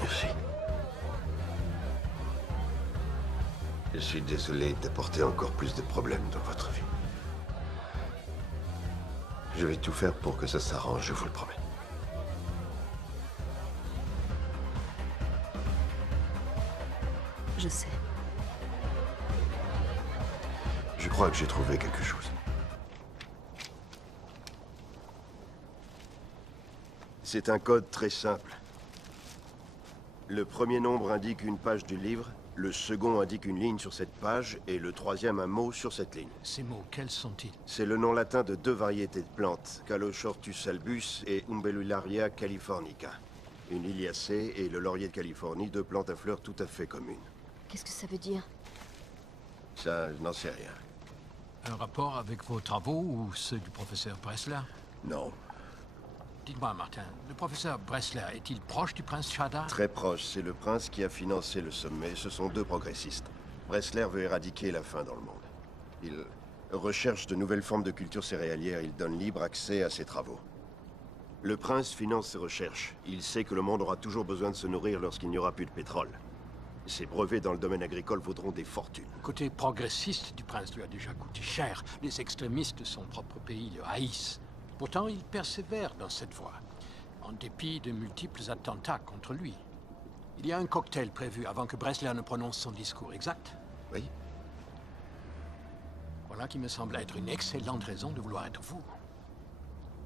Merci. Je suis désolé d'apporter encore plus de problèmes dans votre vie. Je vais tout faire pour que ça s'arrange, je vous le promets. Je sais. Je crois que j'ai trouvé quelque chose. C'est un code très simple. Le premier nombre indique une page du livre, le second indique une ligne sur cette page, et le troisième un mot sur cette ligne. Ces mots, quels sont-ils? C'est le nom latin de deux variétés de plantes, Calochortus albus et Umbellularia californica. Une liliacée et le laurier de Californie, deux plantes à fleurs tout à fait communes. Qu'est-ce que ça veut dire? Ça, je n'en sais rien. Un rapport avec vos travaux ou ceux du professeur Bressler? Non. Dites-moi, Martin, le professeur Bressler est-il proche du prince Shadar? Très proche. C'est le prince qui a financé le sommet. Ce sont deux progressistes. Bressler veut éradiquer la faim dans le monde. Il recherche de nouvelles formes de culture céréalière. Il donne libre accès à ses travaux. Le prince finance ses recherches. Il sait que le monde aura toujours besoin de se nourrir lorsqu'il n'y aura plus de pétrole. Ses brevets dans le domaine agricole vaudront des fortunes. Le côté progressiste du prince lui a déjà coûté cher. Les extrémistes de son propre pays le haïssent. Pourtant, il persévère dans cette voie, en dépit de multiples attentats contre lui. Il y a un cocktail prévu avant que Bressler ne prononce son discours, exact? Oui. Voilà qui me semble être une excellente raison de vouloir être vous.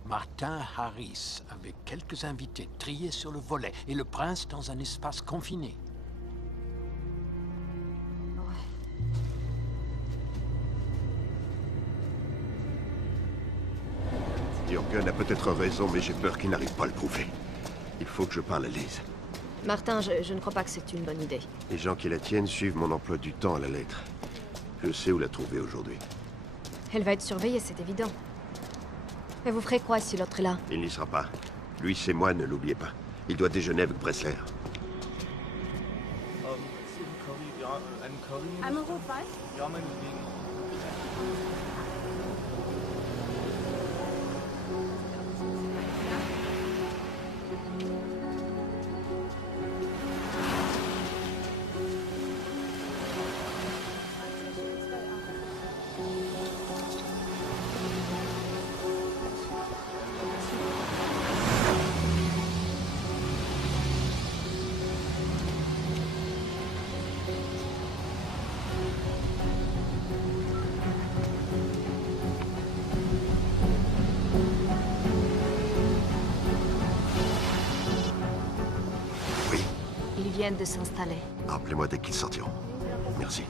Martin Harris, avec quelques invités triés sur le volet, et le prince dans un espace confiné. Jürgen a peut-être raison, mais j'ai peur qu'il n'arrive pas à le prouver. Il faut que je parle à Lise. Martin, je ne crois pas que c'est une bonne idée. Les gens qui la tiennent suivent mon emploi du temps à la lettre. Je sais où la trouver aujourd'hui. Elle va être surveillée, c'est évident. Mais vous ferez quoi si l'autre est là? Il n'y sera pas. Lui, c'est moi, ne l'oubliez pas. Il doit déjeuner avec Bressler. Einmal rot-weiß? Ja, meinetwegen. viennent de s'installer. Rappelez-moi dès qu'ils sortiront. Merci.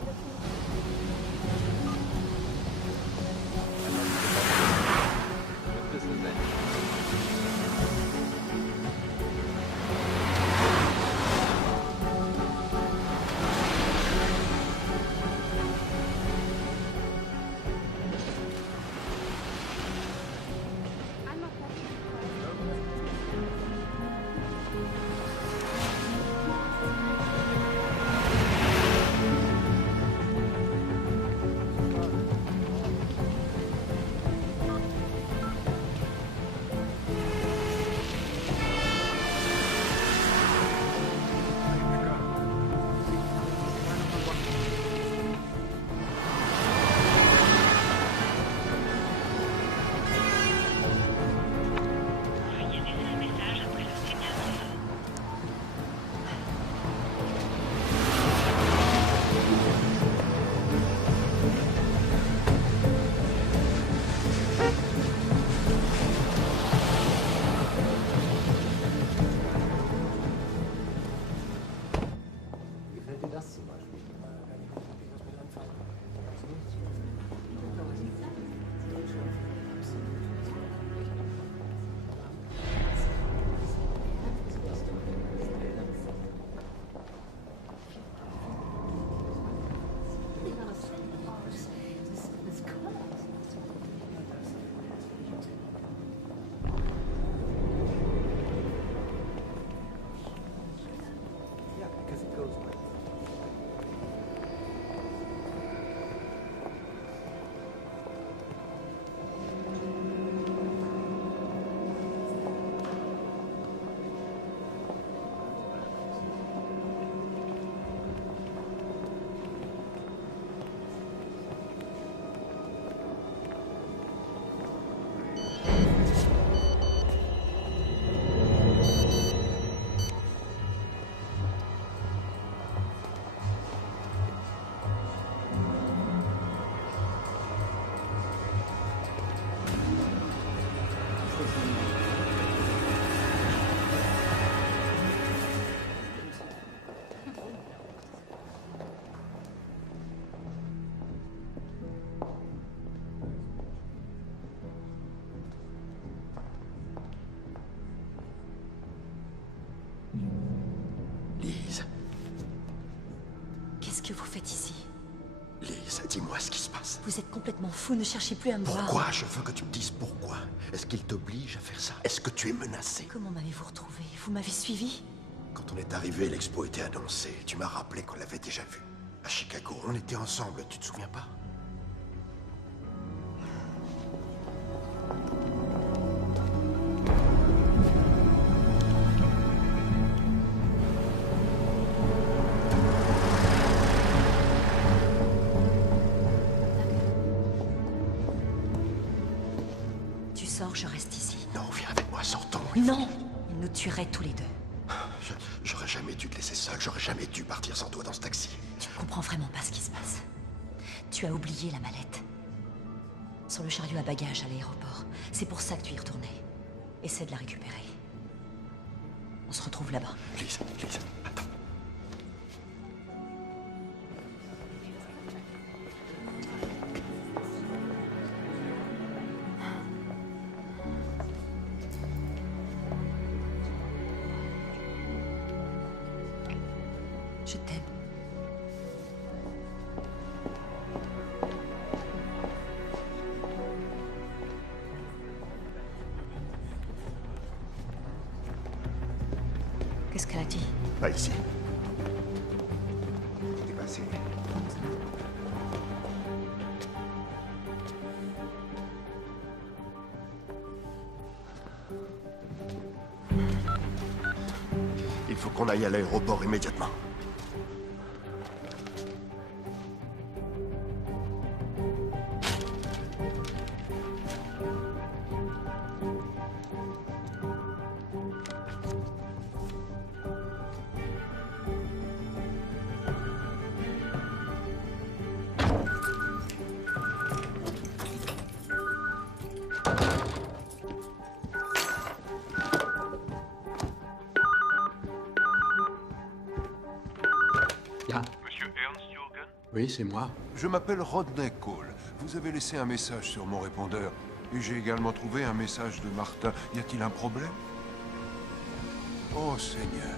Qu'est-ce que vous faites ici? Lise, dis-moi ce qui se passe. Vous êtes complètement fou, ne cherchez plus à me voir. Pourquoi? Je veux que tu me dises pourquoi. Est-ce qu'il t'oblige à faire ça? Est-ce que tu es menacé? Comment m'avez-vous retrouvé? Vous m'avez suivi? Quand on est arrivé, l'expo était annoncée. Tu m'as rappelé qu'on l'avait déjà vu. À Chicago, on était ensemble, tu te souviens pas? Tu sors, je reste ici. Non, viens avec moi, sortons. Non! Ils nous tueraient tous les deux. J'aurais jamais dû te laisser seul, j'aurais jamais dû partir sans toi dans ce taxi. Tu ne comprends vraiment pas ce qui se passe. Tu as oublié la mallette. Sur le chariot à bagages à l'aéroport. C'est pour ça que tu y retournais. Essaie de la récupérer. On se retrouve là-bas. Lise, attends. Je t'aime. Qu'est-ce qu'elle a dit? Pas ici. T'es passé. Il faut qu'on aille à l'aéroport immédiatement. Oui, c'est moi. Je m'appelle Rodney Cole. Vous avez laissé un message sur mon répondeur. Et j'ai également trouvé un message de Martin. Y a-t-il un problème? Oh, Seigneur.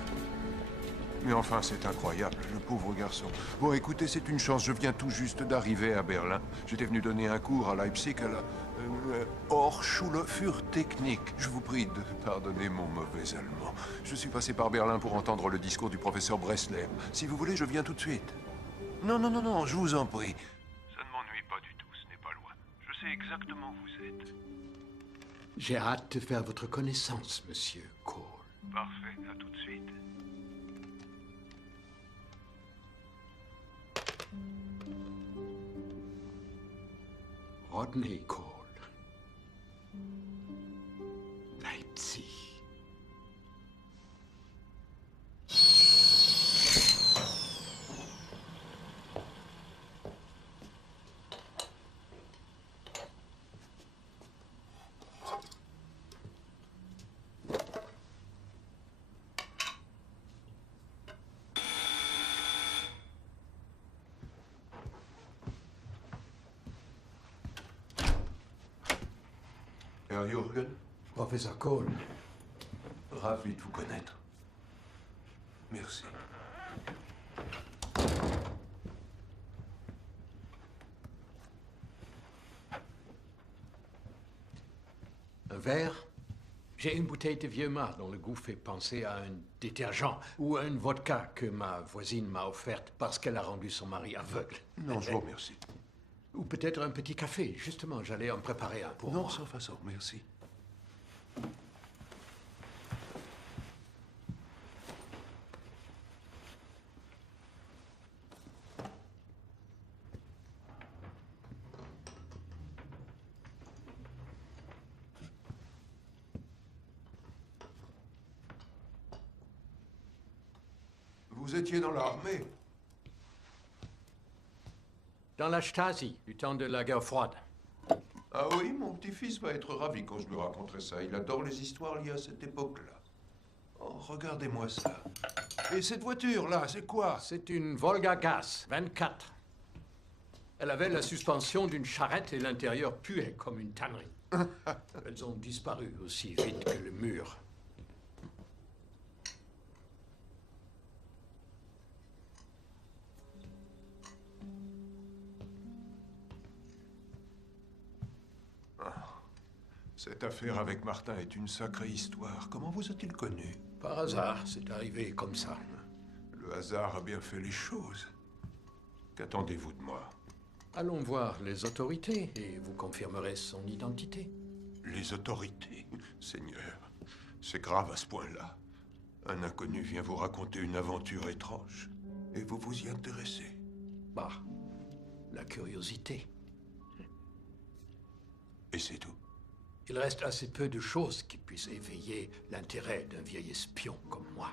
Mais enfin, c'est incroyable, le pauvre garçon. Bon, écoutez, c'est une chance. Je viens tout juste d'arriver à Berlin. J'étais venu donner un cours à Leipzig à la Hochschule für Technik. Je vous prie de pardonner mon mauvais allemand. Je suis passé par Berlin pour entendre le discours du professeur Bresler. Si vous voulez, je viens tout de suite. Non, je vous en prie. Ça ne m'ennuie pas du tout, ce n'est pas loin. Je sais exactement où vous êtes. J'ai hâte de faire votre connaissance, monsieur Cole. Parfait, à tout de suite. Rodney Cole. Leipzig. Herr Jürgen, Professeur Cole. Ravi de vous connaître. Merci. Un verre? J'ai une bouteille de vieux marc dont le goût fait penser à un détergent ou à une vodka que ma voisine m'a offerte parce qu'elle a rendu son mari aveugle. Non, je vous remercie. Ou peut-être un petit café. Justement, j'allais en préparer un pour moi. Non, sans façon, merci. Vous étiez dans l'armée? Dans la Stasi, du temps de la guerre froide. Ah oui, mon petit-fils va être ravi quand je lui raconterai ça. Il adore les histoires liées à cette époque-là. Oh, regardez-moi ça. Et cette voiture-là, c'est quoi? C'est une Volga Gas 24. Elle avait la suspension d'une charrette et l'intérieur puait comme une tannerie. Elles ont disparu aussi vite que le mur. Cette affaire avec Martin est une sacrée histoire. Comment vous a-t-il connu? Par hasard, c'est arrivé comme ça. Le hasard a bien fait les choses. Qu'attendez-vous de moi? Allons voir les autorités et vous confirmerez son identité. Les autorités? Seigneur, c'est grave à ce point-là. Un inconnu vient vous raconter une aventure étrange. Et vous vous y intéressez. Bah, la curiosité. Et c'est tout? Il reste assez peu de choses qui puissent éveiller l'intérêt d'un vieil espion comme moi.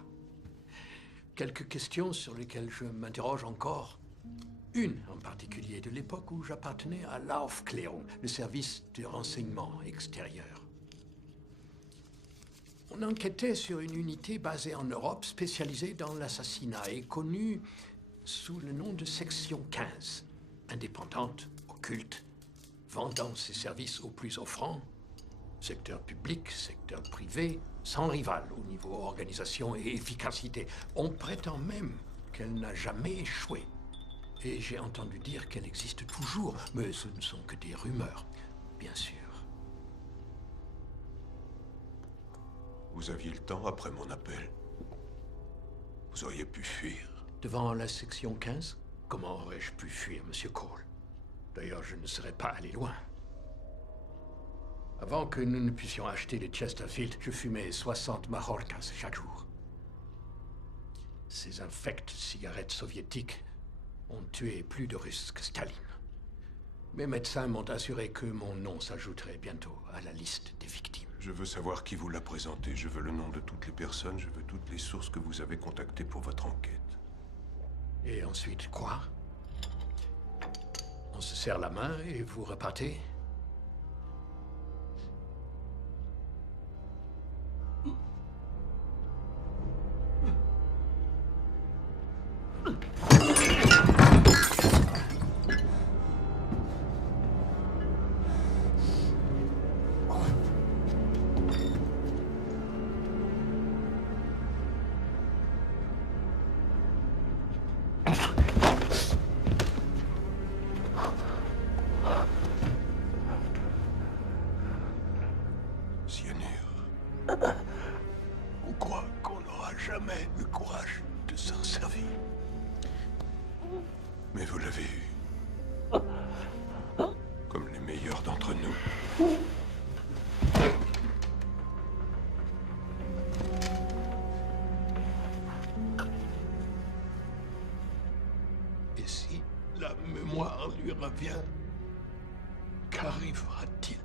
Quelques questions sur lesquelles je m'interroge encore. Une en particulier de l'époque où j'appartenais à l'Aufklärung, le service de renseignement extérieur. On enquêtait sur une unité basée en Europe spécialisée dans l'assassinat et connue sous le nom de Section 15, indépendante, occulte, vendant ses services aux plus offrants. Secteur public, secteur privé, sans rival au niveau organisation et efficacité. On prétend même qu'elle n'a jamais échoué. Et j'ai entendu dire qu'elle existe toujours, mais ce ne sont que des rumeurs, bien sûr. Vous aviez le temps après mon appel. Vous auriez pu fuir. Devant la section 15, comment aurais-je pu fuir, Monsieur Cole? D'ailleurs, je ne serais pas allé loin. Avant que nous ne puissions acheter les Chesterfield, je fumais 60 Majorcas chaque jour. Ces infectes cigarettes soviétiques ont tué plus de Russes que Staline. Mes médecins m'ont assuré que mon nom s'ajouterait bientôt à la liste des victimes. Je veux savoir qui vous l'a présenté. Je veux le nom de toutes les personnes. Je veux toutes les sources que vous avez contactées pour votre enquête. Et ensuite, quoi? On se serre la main et vous repartez? Cyanure. On croit qu'on n'aura jamais le courage de s'en servir. Mais vous l'avez eu. Comme les meilleurs d'entre nous. Et si la mémoire lui revient, qu'arrivera-t-il?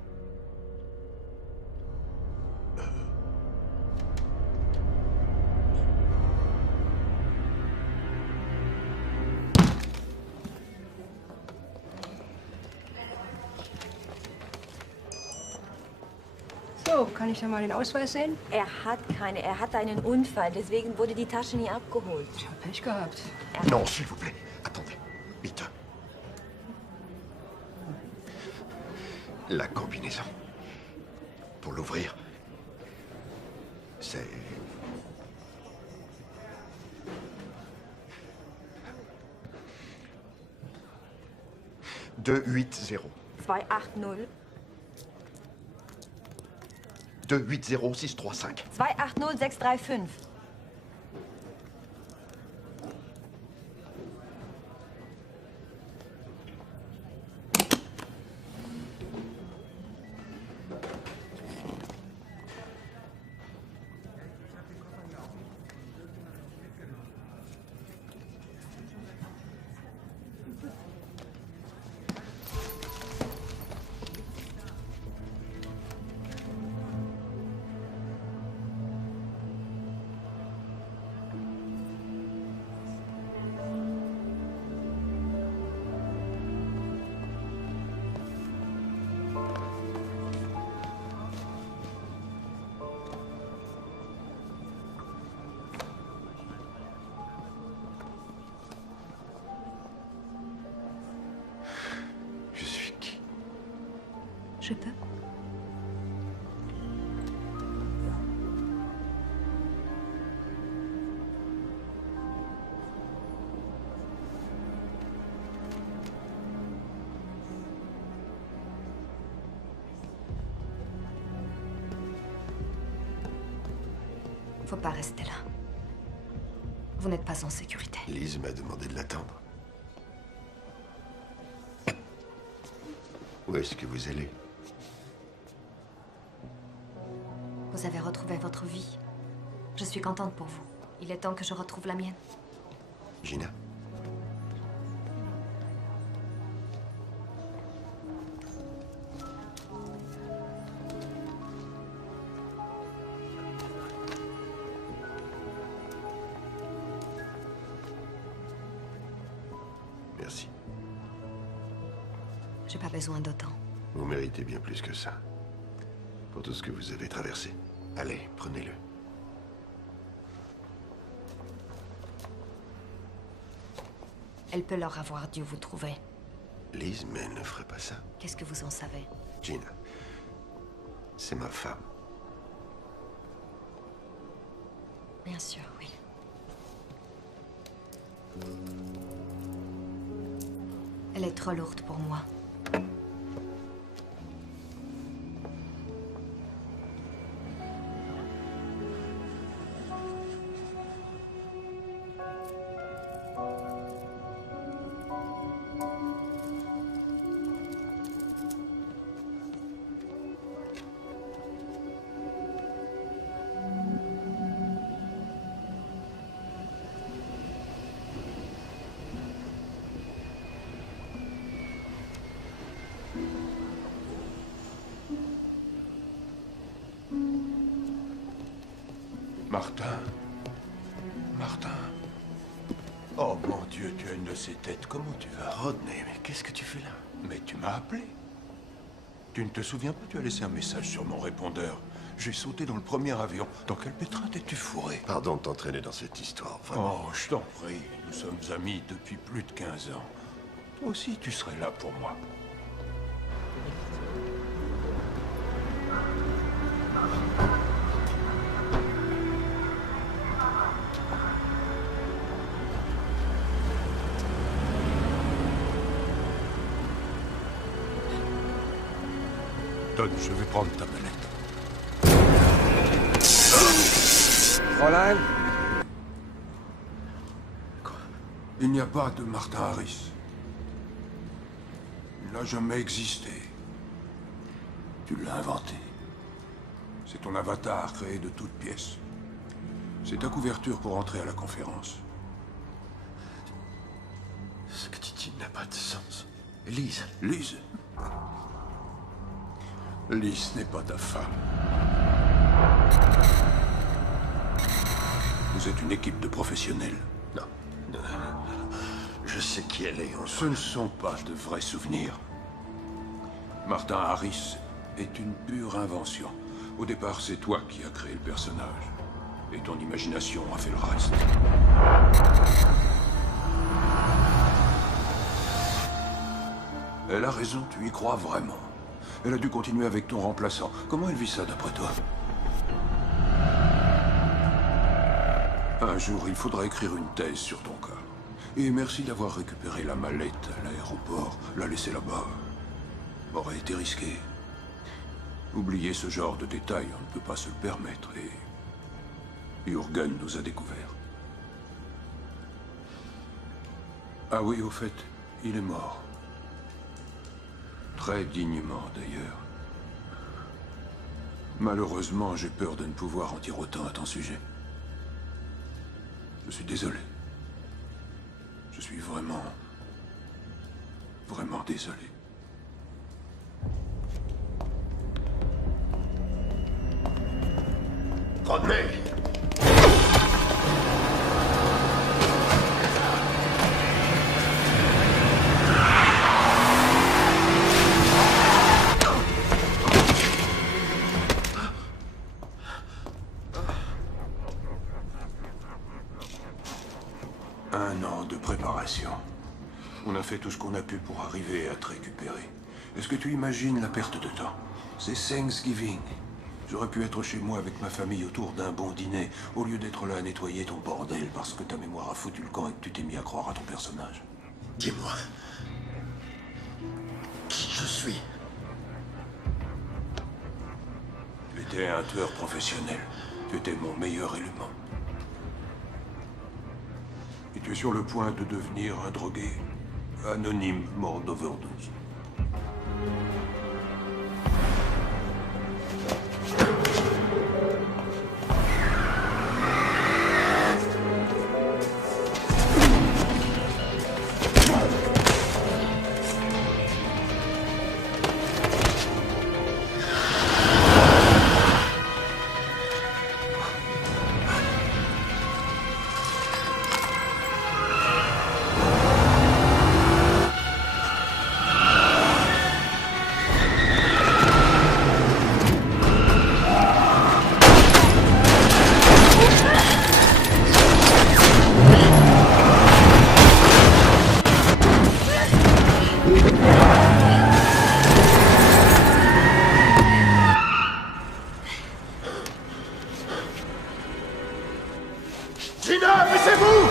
So, kann ich da mal den Ausweis sehen? Er hat keine. Er hatte einen Unfall. Deswegen wurde die Tasche nie abgeholt. Ich hab Pech gehabt. Non, s'il vous plaît. Attendez. Vite. La combinaison. Pour l'ouvrir, c'est... 280. 280. 280 635. 280 635. Je peux. Faut pas rester là. Vous n'êtes pas en sécurité. Lise m'a demandé de l'attendre. Où est-ce que vous allez? Vous avez retrouvé votre vie. Je suis contente pour vous. Il est temps que je retrouve la mienne. Gina? Merci. J'ai pas besoin d'autant. Vous méritez bien plus que ça. Pour tout ce que vous avez traversé. Allez, prenez-le. Elle peut leur avoir dû vous trouver. Lise, mais elle ne ferait pas ça. Qu'est-ce que vous en savez? Gina, c'est ma femme. Bien sûr, oui. Elle est trop lourde pour moi. Martin. Martin. Oh mon Dieu, tu as une de ces têtes. Comment tu vas? Rodney, mais qu'est-ce que tu fais là? Mais tu m'as appelé. Tu ne te souviens pas? Tu as laissé un message sur mon répondeur. J'ai sauté dans le premier avion. Dans quel pétrin t'es-tu fourré? Pardon de t'entraîner dans cette histoire, vraiment. Oh, je t'en prie. Nous sommes amis depuis plus de 15 ans. Toi aussi, tu serais là pour moi. Donne, je vais prendre ta mallette. Fräulein? Quoi? Il n'y a pas de Martin Harris. Il n'a jamais existé. Tu l'as inventé. C'est ton avatar créé de toutes pièces. C'est ta couverture pour entrer à la conférence. Ce que tu dis n'a pas de sens. Lise. Lise? Lise n'est pas ta femme. Vous êtes une équipe de professionnels. Non. Je sais qui elle est. Ce ne sont pas de vrais souvenirs. Martin Harris est une pure invention. Au départ, c'est toi qui as créé le personnage. Et ton imagination a fait le reste. Elle a raison, tu y crois vraiment. Elle a dû continuer avec ton remplaçant. Comment elle vit ça d'après toi? Un jour, il faudra écrire une thèse sur ton cas. Et merci d'avoir récupéré la mallette à l'aéroport. La laisser là-bas aurait été risqué. Oublier ce genre de détails, on ne peut pas se le permettre. Et Jürgen nous a découverts. Ah oui, au fait, il est mort. Très dignement, d'ailleurs. Malheureusement, j'ai peur de ne pouvoir en dire autant à ton sujet. Je suis désolé. Je suis vraiment désolé. Rodney! Un an de préparation. On a fait tout ce qu'on a pu pour arriver à te récupérer. Est-ce que tu imagines la perte de temps? C'est Thanksgiving. J'aurais pu être chez moi avec ma famille autour d'un bon dîner, au lieu d'être là à nettoyer ton bordel parce que ta mémoire a foutu le camp et que tu t'es mis à croire à ton personnage. Dis-moi. Qui je suis? Tu étais un tueur professionnel. Tu étais mon meilleur élément. Et tu es sur le point de devenir un drogué anonyme mort d'overdose. Gina, baissez-vous!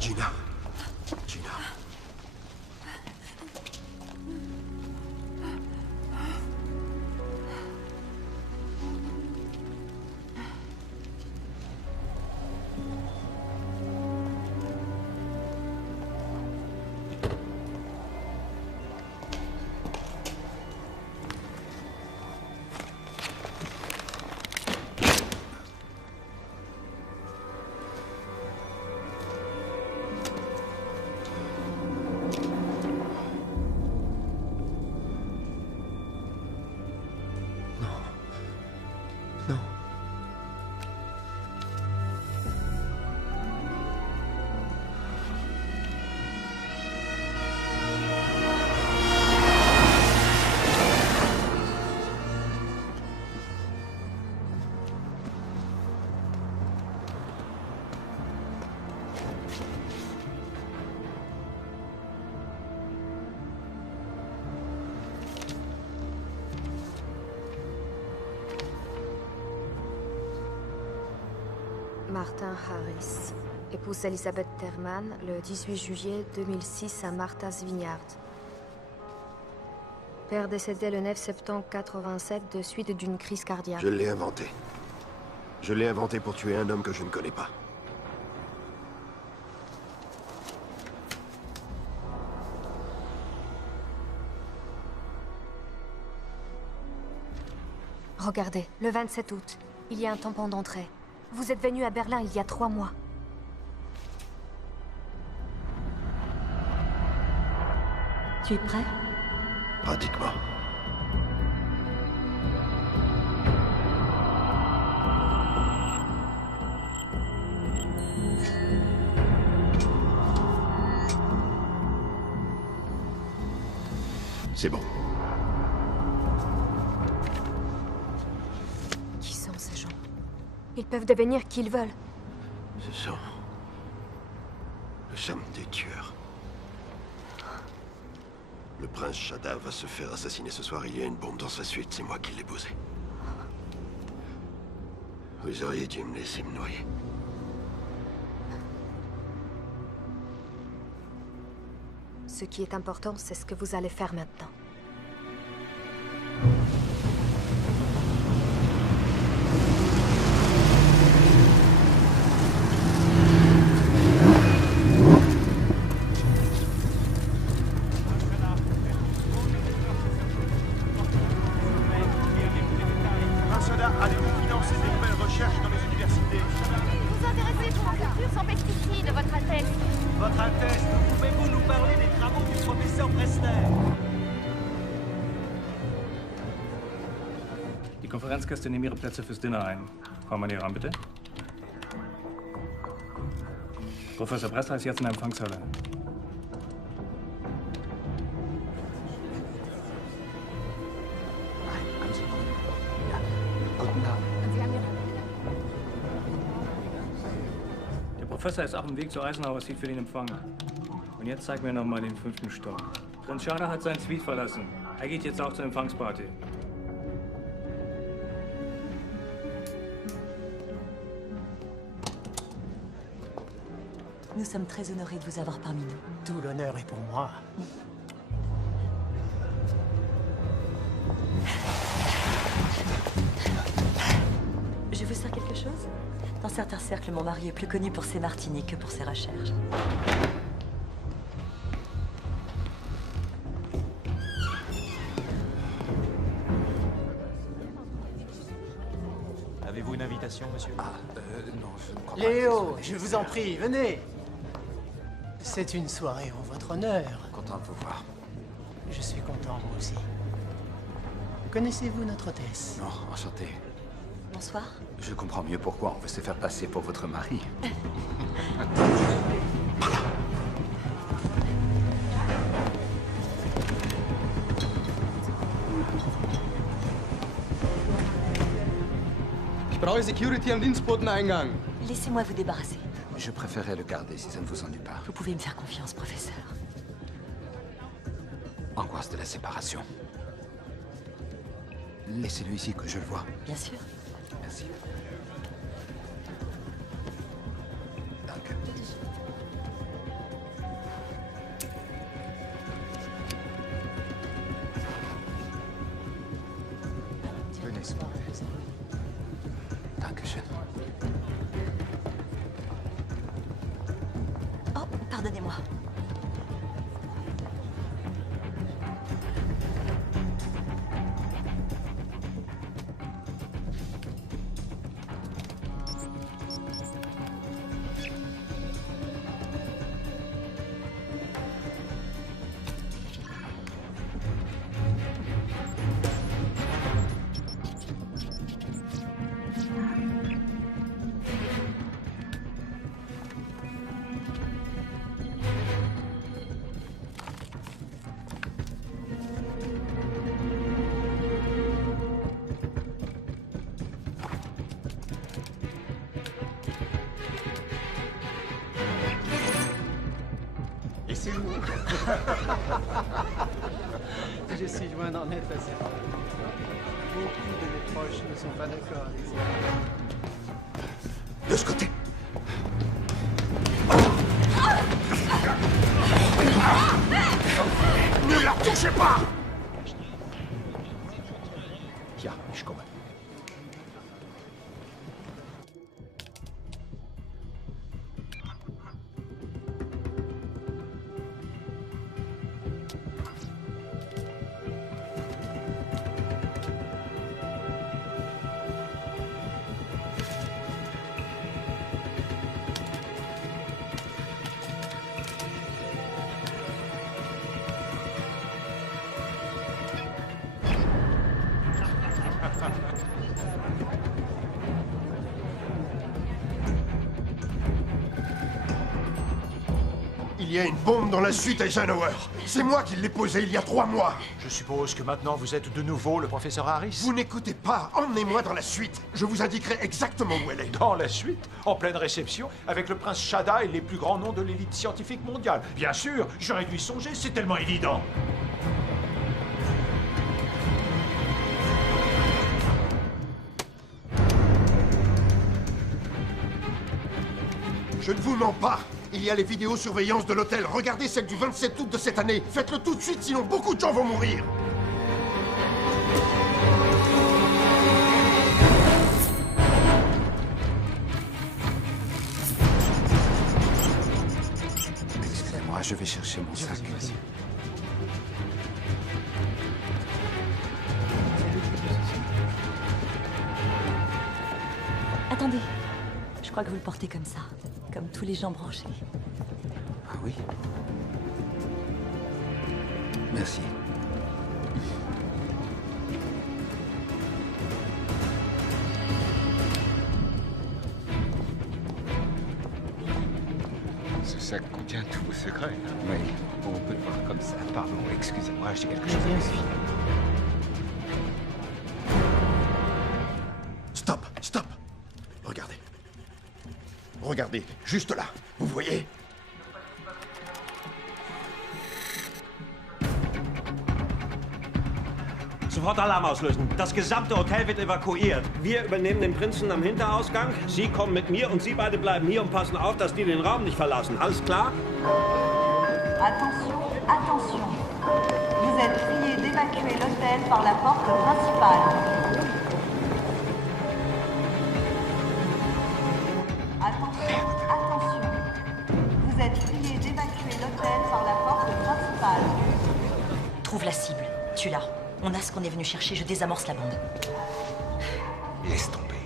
Gina. Gina. Martin Harris. Épouse Elisabeth Terman, le 18 juillet 2006 à Martha's Vineyard. Père décédé le 9 septembre 87 de suite d'une crise cardiaque. Je l'ai inventé. Je l'ai inventé pour tuer un homme que je ne connais pas. Regardez, le 27 août, il y a un tampon d'entrée. Vous êtes venu à Berlin il y a 3 mois. Tu es prêt? Pratiquement. C'est bon. Qui sont ces gens? Ils peuvent devenir qui ils veulent. Ce sont... Nous sommes des tueurs. Le prince Shada va se faire assassiner ce soir. Il y a une bombe dans sa suite. C'est moi qui l'ai posée. Vous auriez dû me laisser me noyer. Ce qui est important, c'est ce que vous allez faire maintenant. Allez-vous financer des nouvelles recherches dans les universités? Vous intéressez-vous aux cultures sans pesticides, votre Altesse? Votre Altesse, pouvez-vous nous parler des travaux du professeur Bressler? Die Konferenzgäste nehmen ihre Plätze fürs Dinner ein. Frau Manieran, bitte. Professor Bressler ist jetzt in der Empfangshalle. Guten Abend. Der Professor ist auf dem Weg zur Eisenhower Suite für den Empfang. Und jetzt zeigen wir noch mal den 5. Stock. Prinz Shada hat seinen Suite verlassen. Er geht jetzt auch zur Empfangsparty. Nous sommes très honorés de vous avoir parmi nous. Tout l'honneur est pour moi. Je vous sers quelque chose? Dans certains cercles, mon mari est plus connu pour ses martinis que pour ses recherches. Avez-vous une invitation, monsieur? Non, je ne crois pas. Léo, je vous en prie, venez. C'est une soirée en votre honneur. Content de vous voir. Je suis content, moi aussi. Connaissez-vous notre hôtesse? Non, enchanté. Bonsoir. Je comprends mieux pourquoi on veut se faire passer pour votre mari. Ich brauche Security am Dienstboteneingang. Laissez-moi vous débarrasser. Je préférerais le garder si ça ne vous ennuie pas. Vous pouvez me faire confiance, professeur. Angoisse de la séparation. Laissez-le ici que je le vois. Bien sûr. Merci. Danke. Venez, s'il vous plaît. Dankeschön. Oh, pardonnez-moi. Et c'est où? Je suis loin d'en être assez. Beaucoup de mes proches ne sont pas d'accord avec ça. De ce côté. Il y a une bombe dans la suite Eisenhower. C'est moi qui l'ai posée il y a 3 mois. Je suppose que maintenant vous êtes de nouveau le professeur Harris. Vous n'écoutez pas. Emmenez-moi dans la suite. Je vous indiquerai exactement où elle est. Dans la suite, en pleine réception, avec le prince Shada et les plus grands noms de l'élite scientifique mondiale. Bien sûr, j'aurais dû y songer, c'est tellement évident. Je ne vous mens pas. Il y a les vidéosurveillances de l'hôtel. Regardez celle du 27 août de cette année. Faites-le tout de suite, sinon beaucoup de gens vont mourir. Excusez-moi, je vais chercher mon sac. Attendez. Je crois que vous le portez comme ça. Comme tous les gens branchés. Ah oui? Merci. Ce sac contient tous vos secrets. Oui, on peut le voir comme ça. Pardon, excusez-moi, j'ai quelque chose à dire. Stop, stop. Regardez. Regardez, juste là. Vous voyez? Sofort Alarm auslösen. Das gesamte Hotel wird evakuiert. Wir übernehmen den Prinzen am Hinterausgang. Sie kommen mit mir und Sie beide bleiben hier und passen auf, dass die den Raum nicht verlassen. Alles klar? Attention, attention. Vous êtes priés d'évacuer l'hôtel par la porte principale. Attention, attention. Vous êtes priés d'évacuer l'hôtel par la porte principale. Trouve la cible. Tue-la. On a ce qu'on est venu chercher, je désamorce la bombe. Laisse tomber.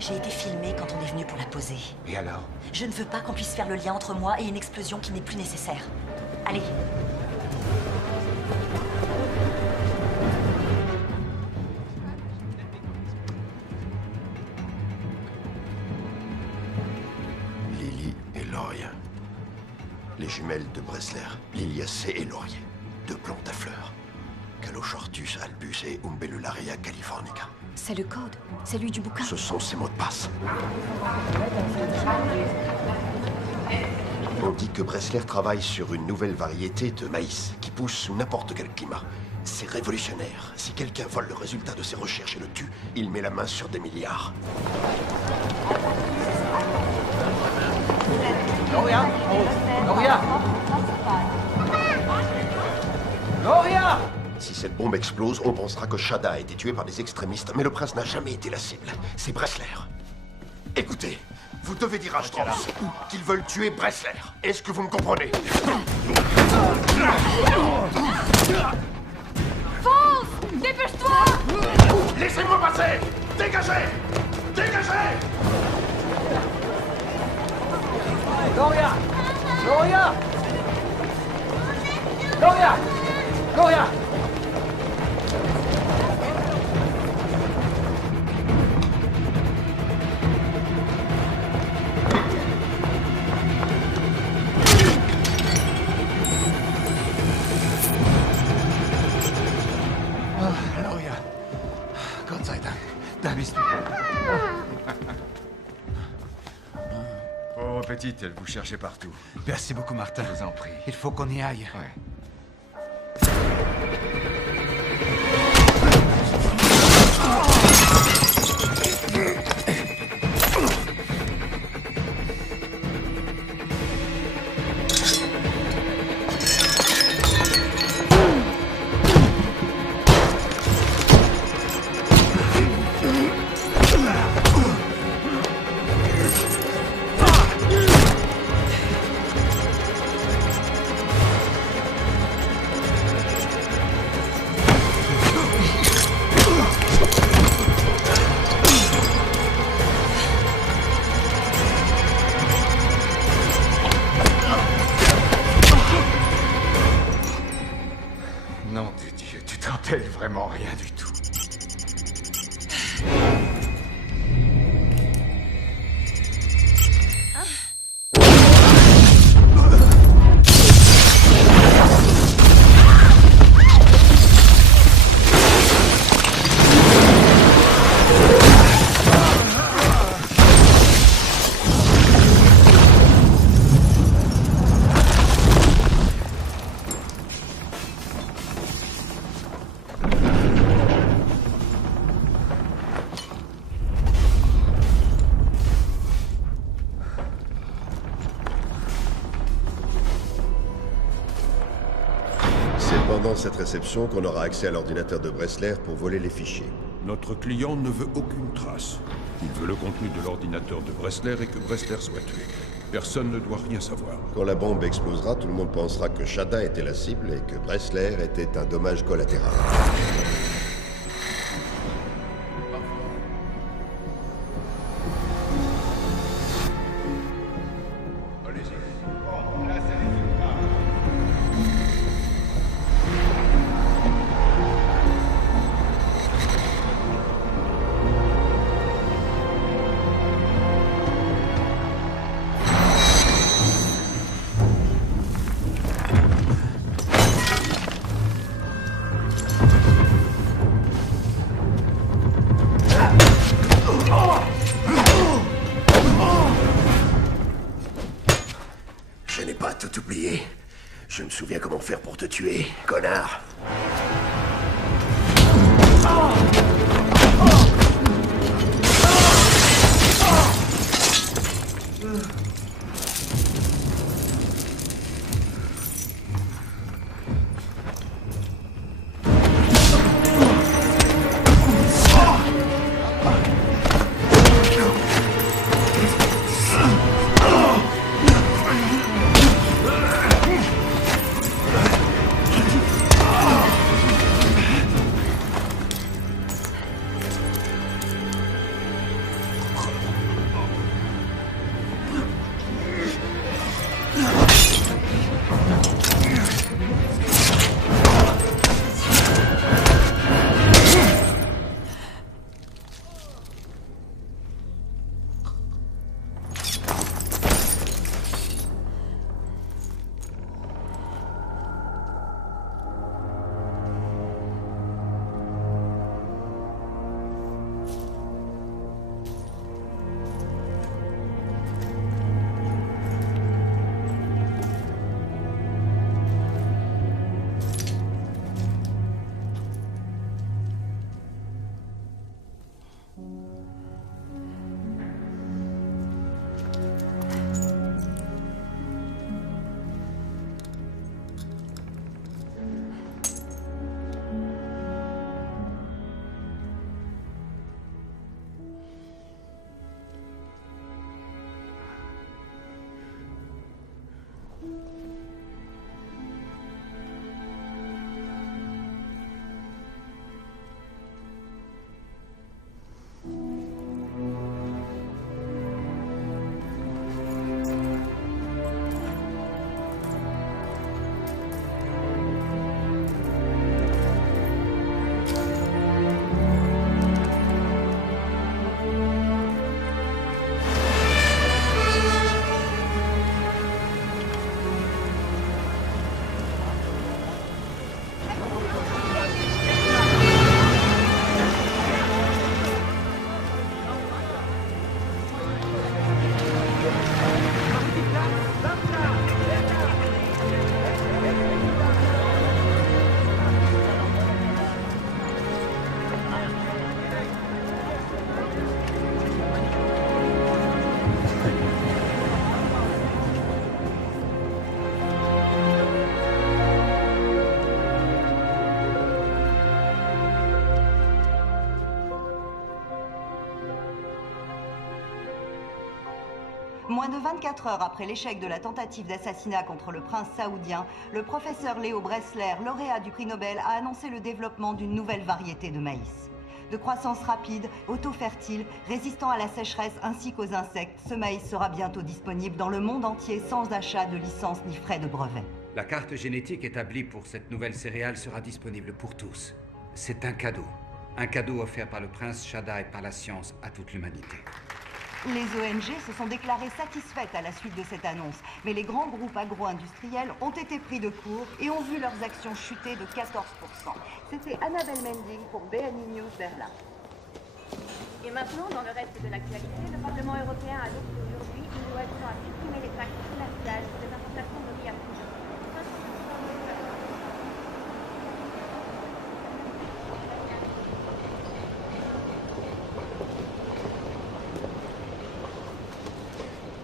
J'ai été filmée quand on est venu pour la poser. Et alors? Je ne veux pas qu'on puisse faire le lien entre moi et une explosion qui n'est plus nécessaire. Allez. Lily et Laurien. Les jumelles de Bressler. Liliacée et Laurier. 2 plantes à fleurs. Calochortus albus et Umbellularia californica. C'est le code, celui du bouquin. Ce sont ses mots de passe. On dit que Bressler travaille sur une nouvelle variété de maïs qui pousse sous n'importe quel climat. C'est révolutionnaire. Si quelqu'un vole le résultat de ses recherches et le tue, il met la main sur des milliards. Gloria! Gloria! Gloria! Si cette bombe explose, on pensera que Shada a été tué par des extrémistes, mais le prince n'a jamais été la cible. C'est Bressler. Écoutez, vous devez dire à Strauss qu'ils veulent tuer Bressler. Est-ce que vous me comprenez? Fonce! Dépêche-toi! Laissez-moi passer! Dégagez! Dégagez! Gloria! Gloria! Gloria! Gloria! Gloria. Gott sei Dank. Da bist du. Pauvre petite, elle vous cherchait partout. Merci beaucoup, Martin. Je vous en prie. Il faut qu'on y aille. Ouais. Nom de Dieu, tu te rappelles vraiment rien du tout. pendant cette réception qu'on aura accès à l'ordinateur de Bressler pour voler les fichiers. Notre client ne veut aucune trace. Il veut le contenu de l'ordinateur de Bressler et que Bressler soit tué. Personne ne doit rien savoir. Quand la bombe explosera, tout le monde pensera que Shada était la cible et que Bressler était un dommage collatéral. Je n'ai pas tout oublié. Je me souviens comment faire pour te tuer, connard. Moins de 24 heures après l'échec de la tentative d'assassinat contre le prince saoudien, le professeur Léo Bressler, lauréat du prix Nobel, a annoncé le développement d'une nouvelle variété de maïs. De croissance rapide, auto-fertile, résistant à la sécheresse ainsi qu'aux insectes, ce maïs sera bientôt disponible dans le monde entier sans achat de licence ni frais de brevet. La carte génétique établie pour cette nouvelle céréale sera disponible pour tous. C'est un cadeau. Un cadeau offert par le prince Shada et par la science à toute l'humanité. Les ONG se sont déclarées satisfaites à la suite de cette annonce, mais les grands groupes agro-industriels ont été pris de court et ont vu leurs actions chuter de 14%. C'était Annabelle Mending pour BNI News Berlin. Et maintenant, dans le reste de l'actualité, le Parlement européen a adopté aujourd'hui une loi visant à supprimer les taxes commerciales sur les importations de riz à prix.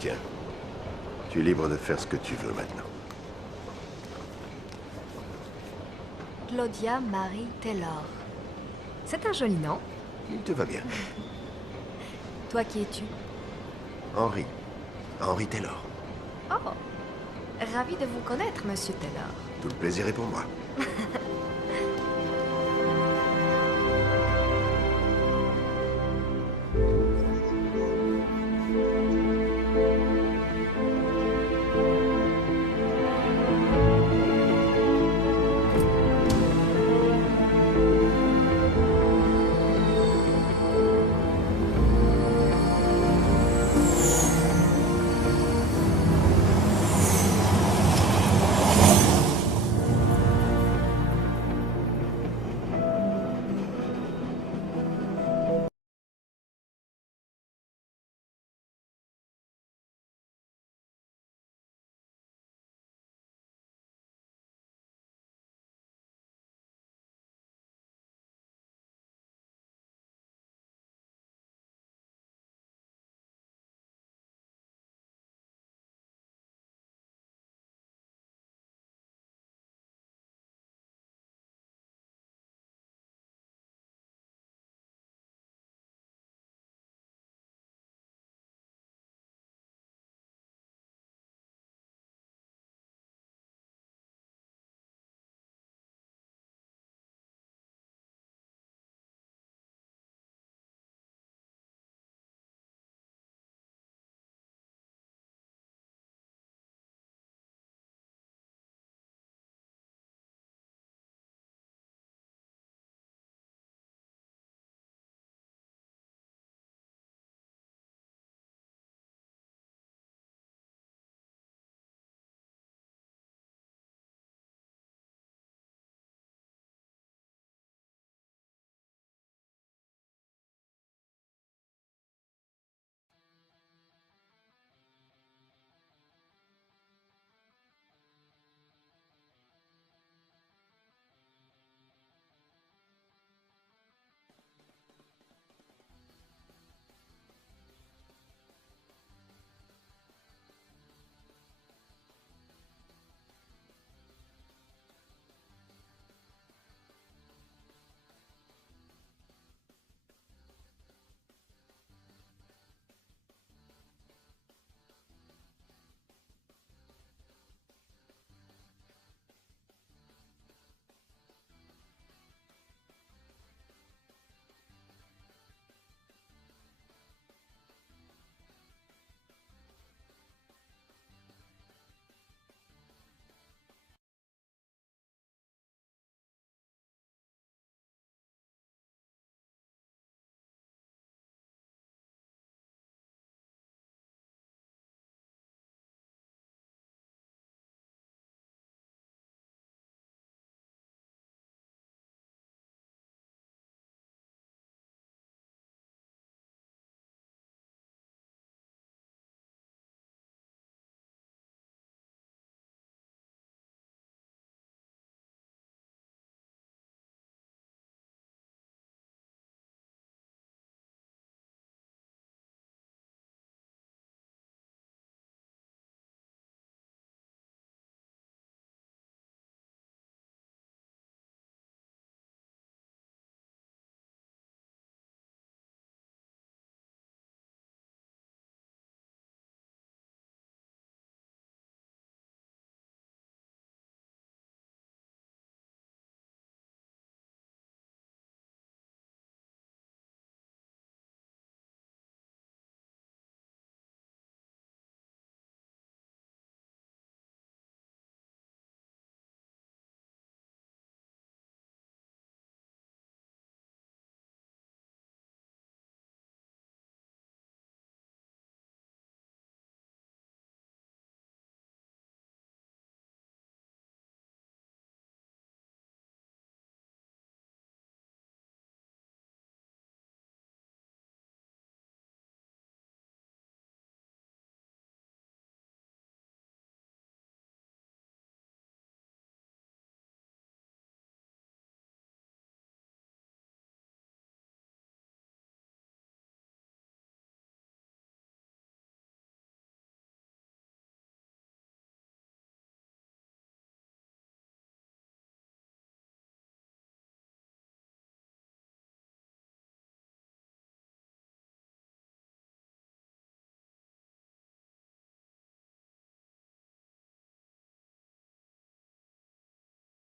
Tiens, tu es libre de faire ce que tu veux maintenant. Claudia Marie Taylor. C'est un joli nom. Il te va bien. Toi, qui es-tu? Henry. Henry Taylor. Oh, ravi de vous connaître, Monsieur Taylor. Tout le plaisir est pour moi.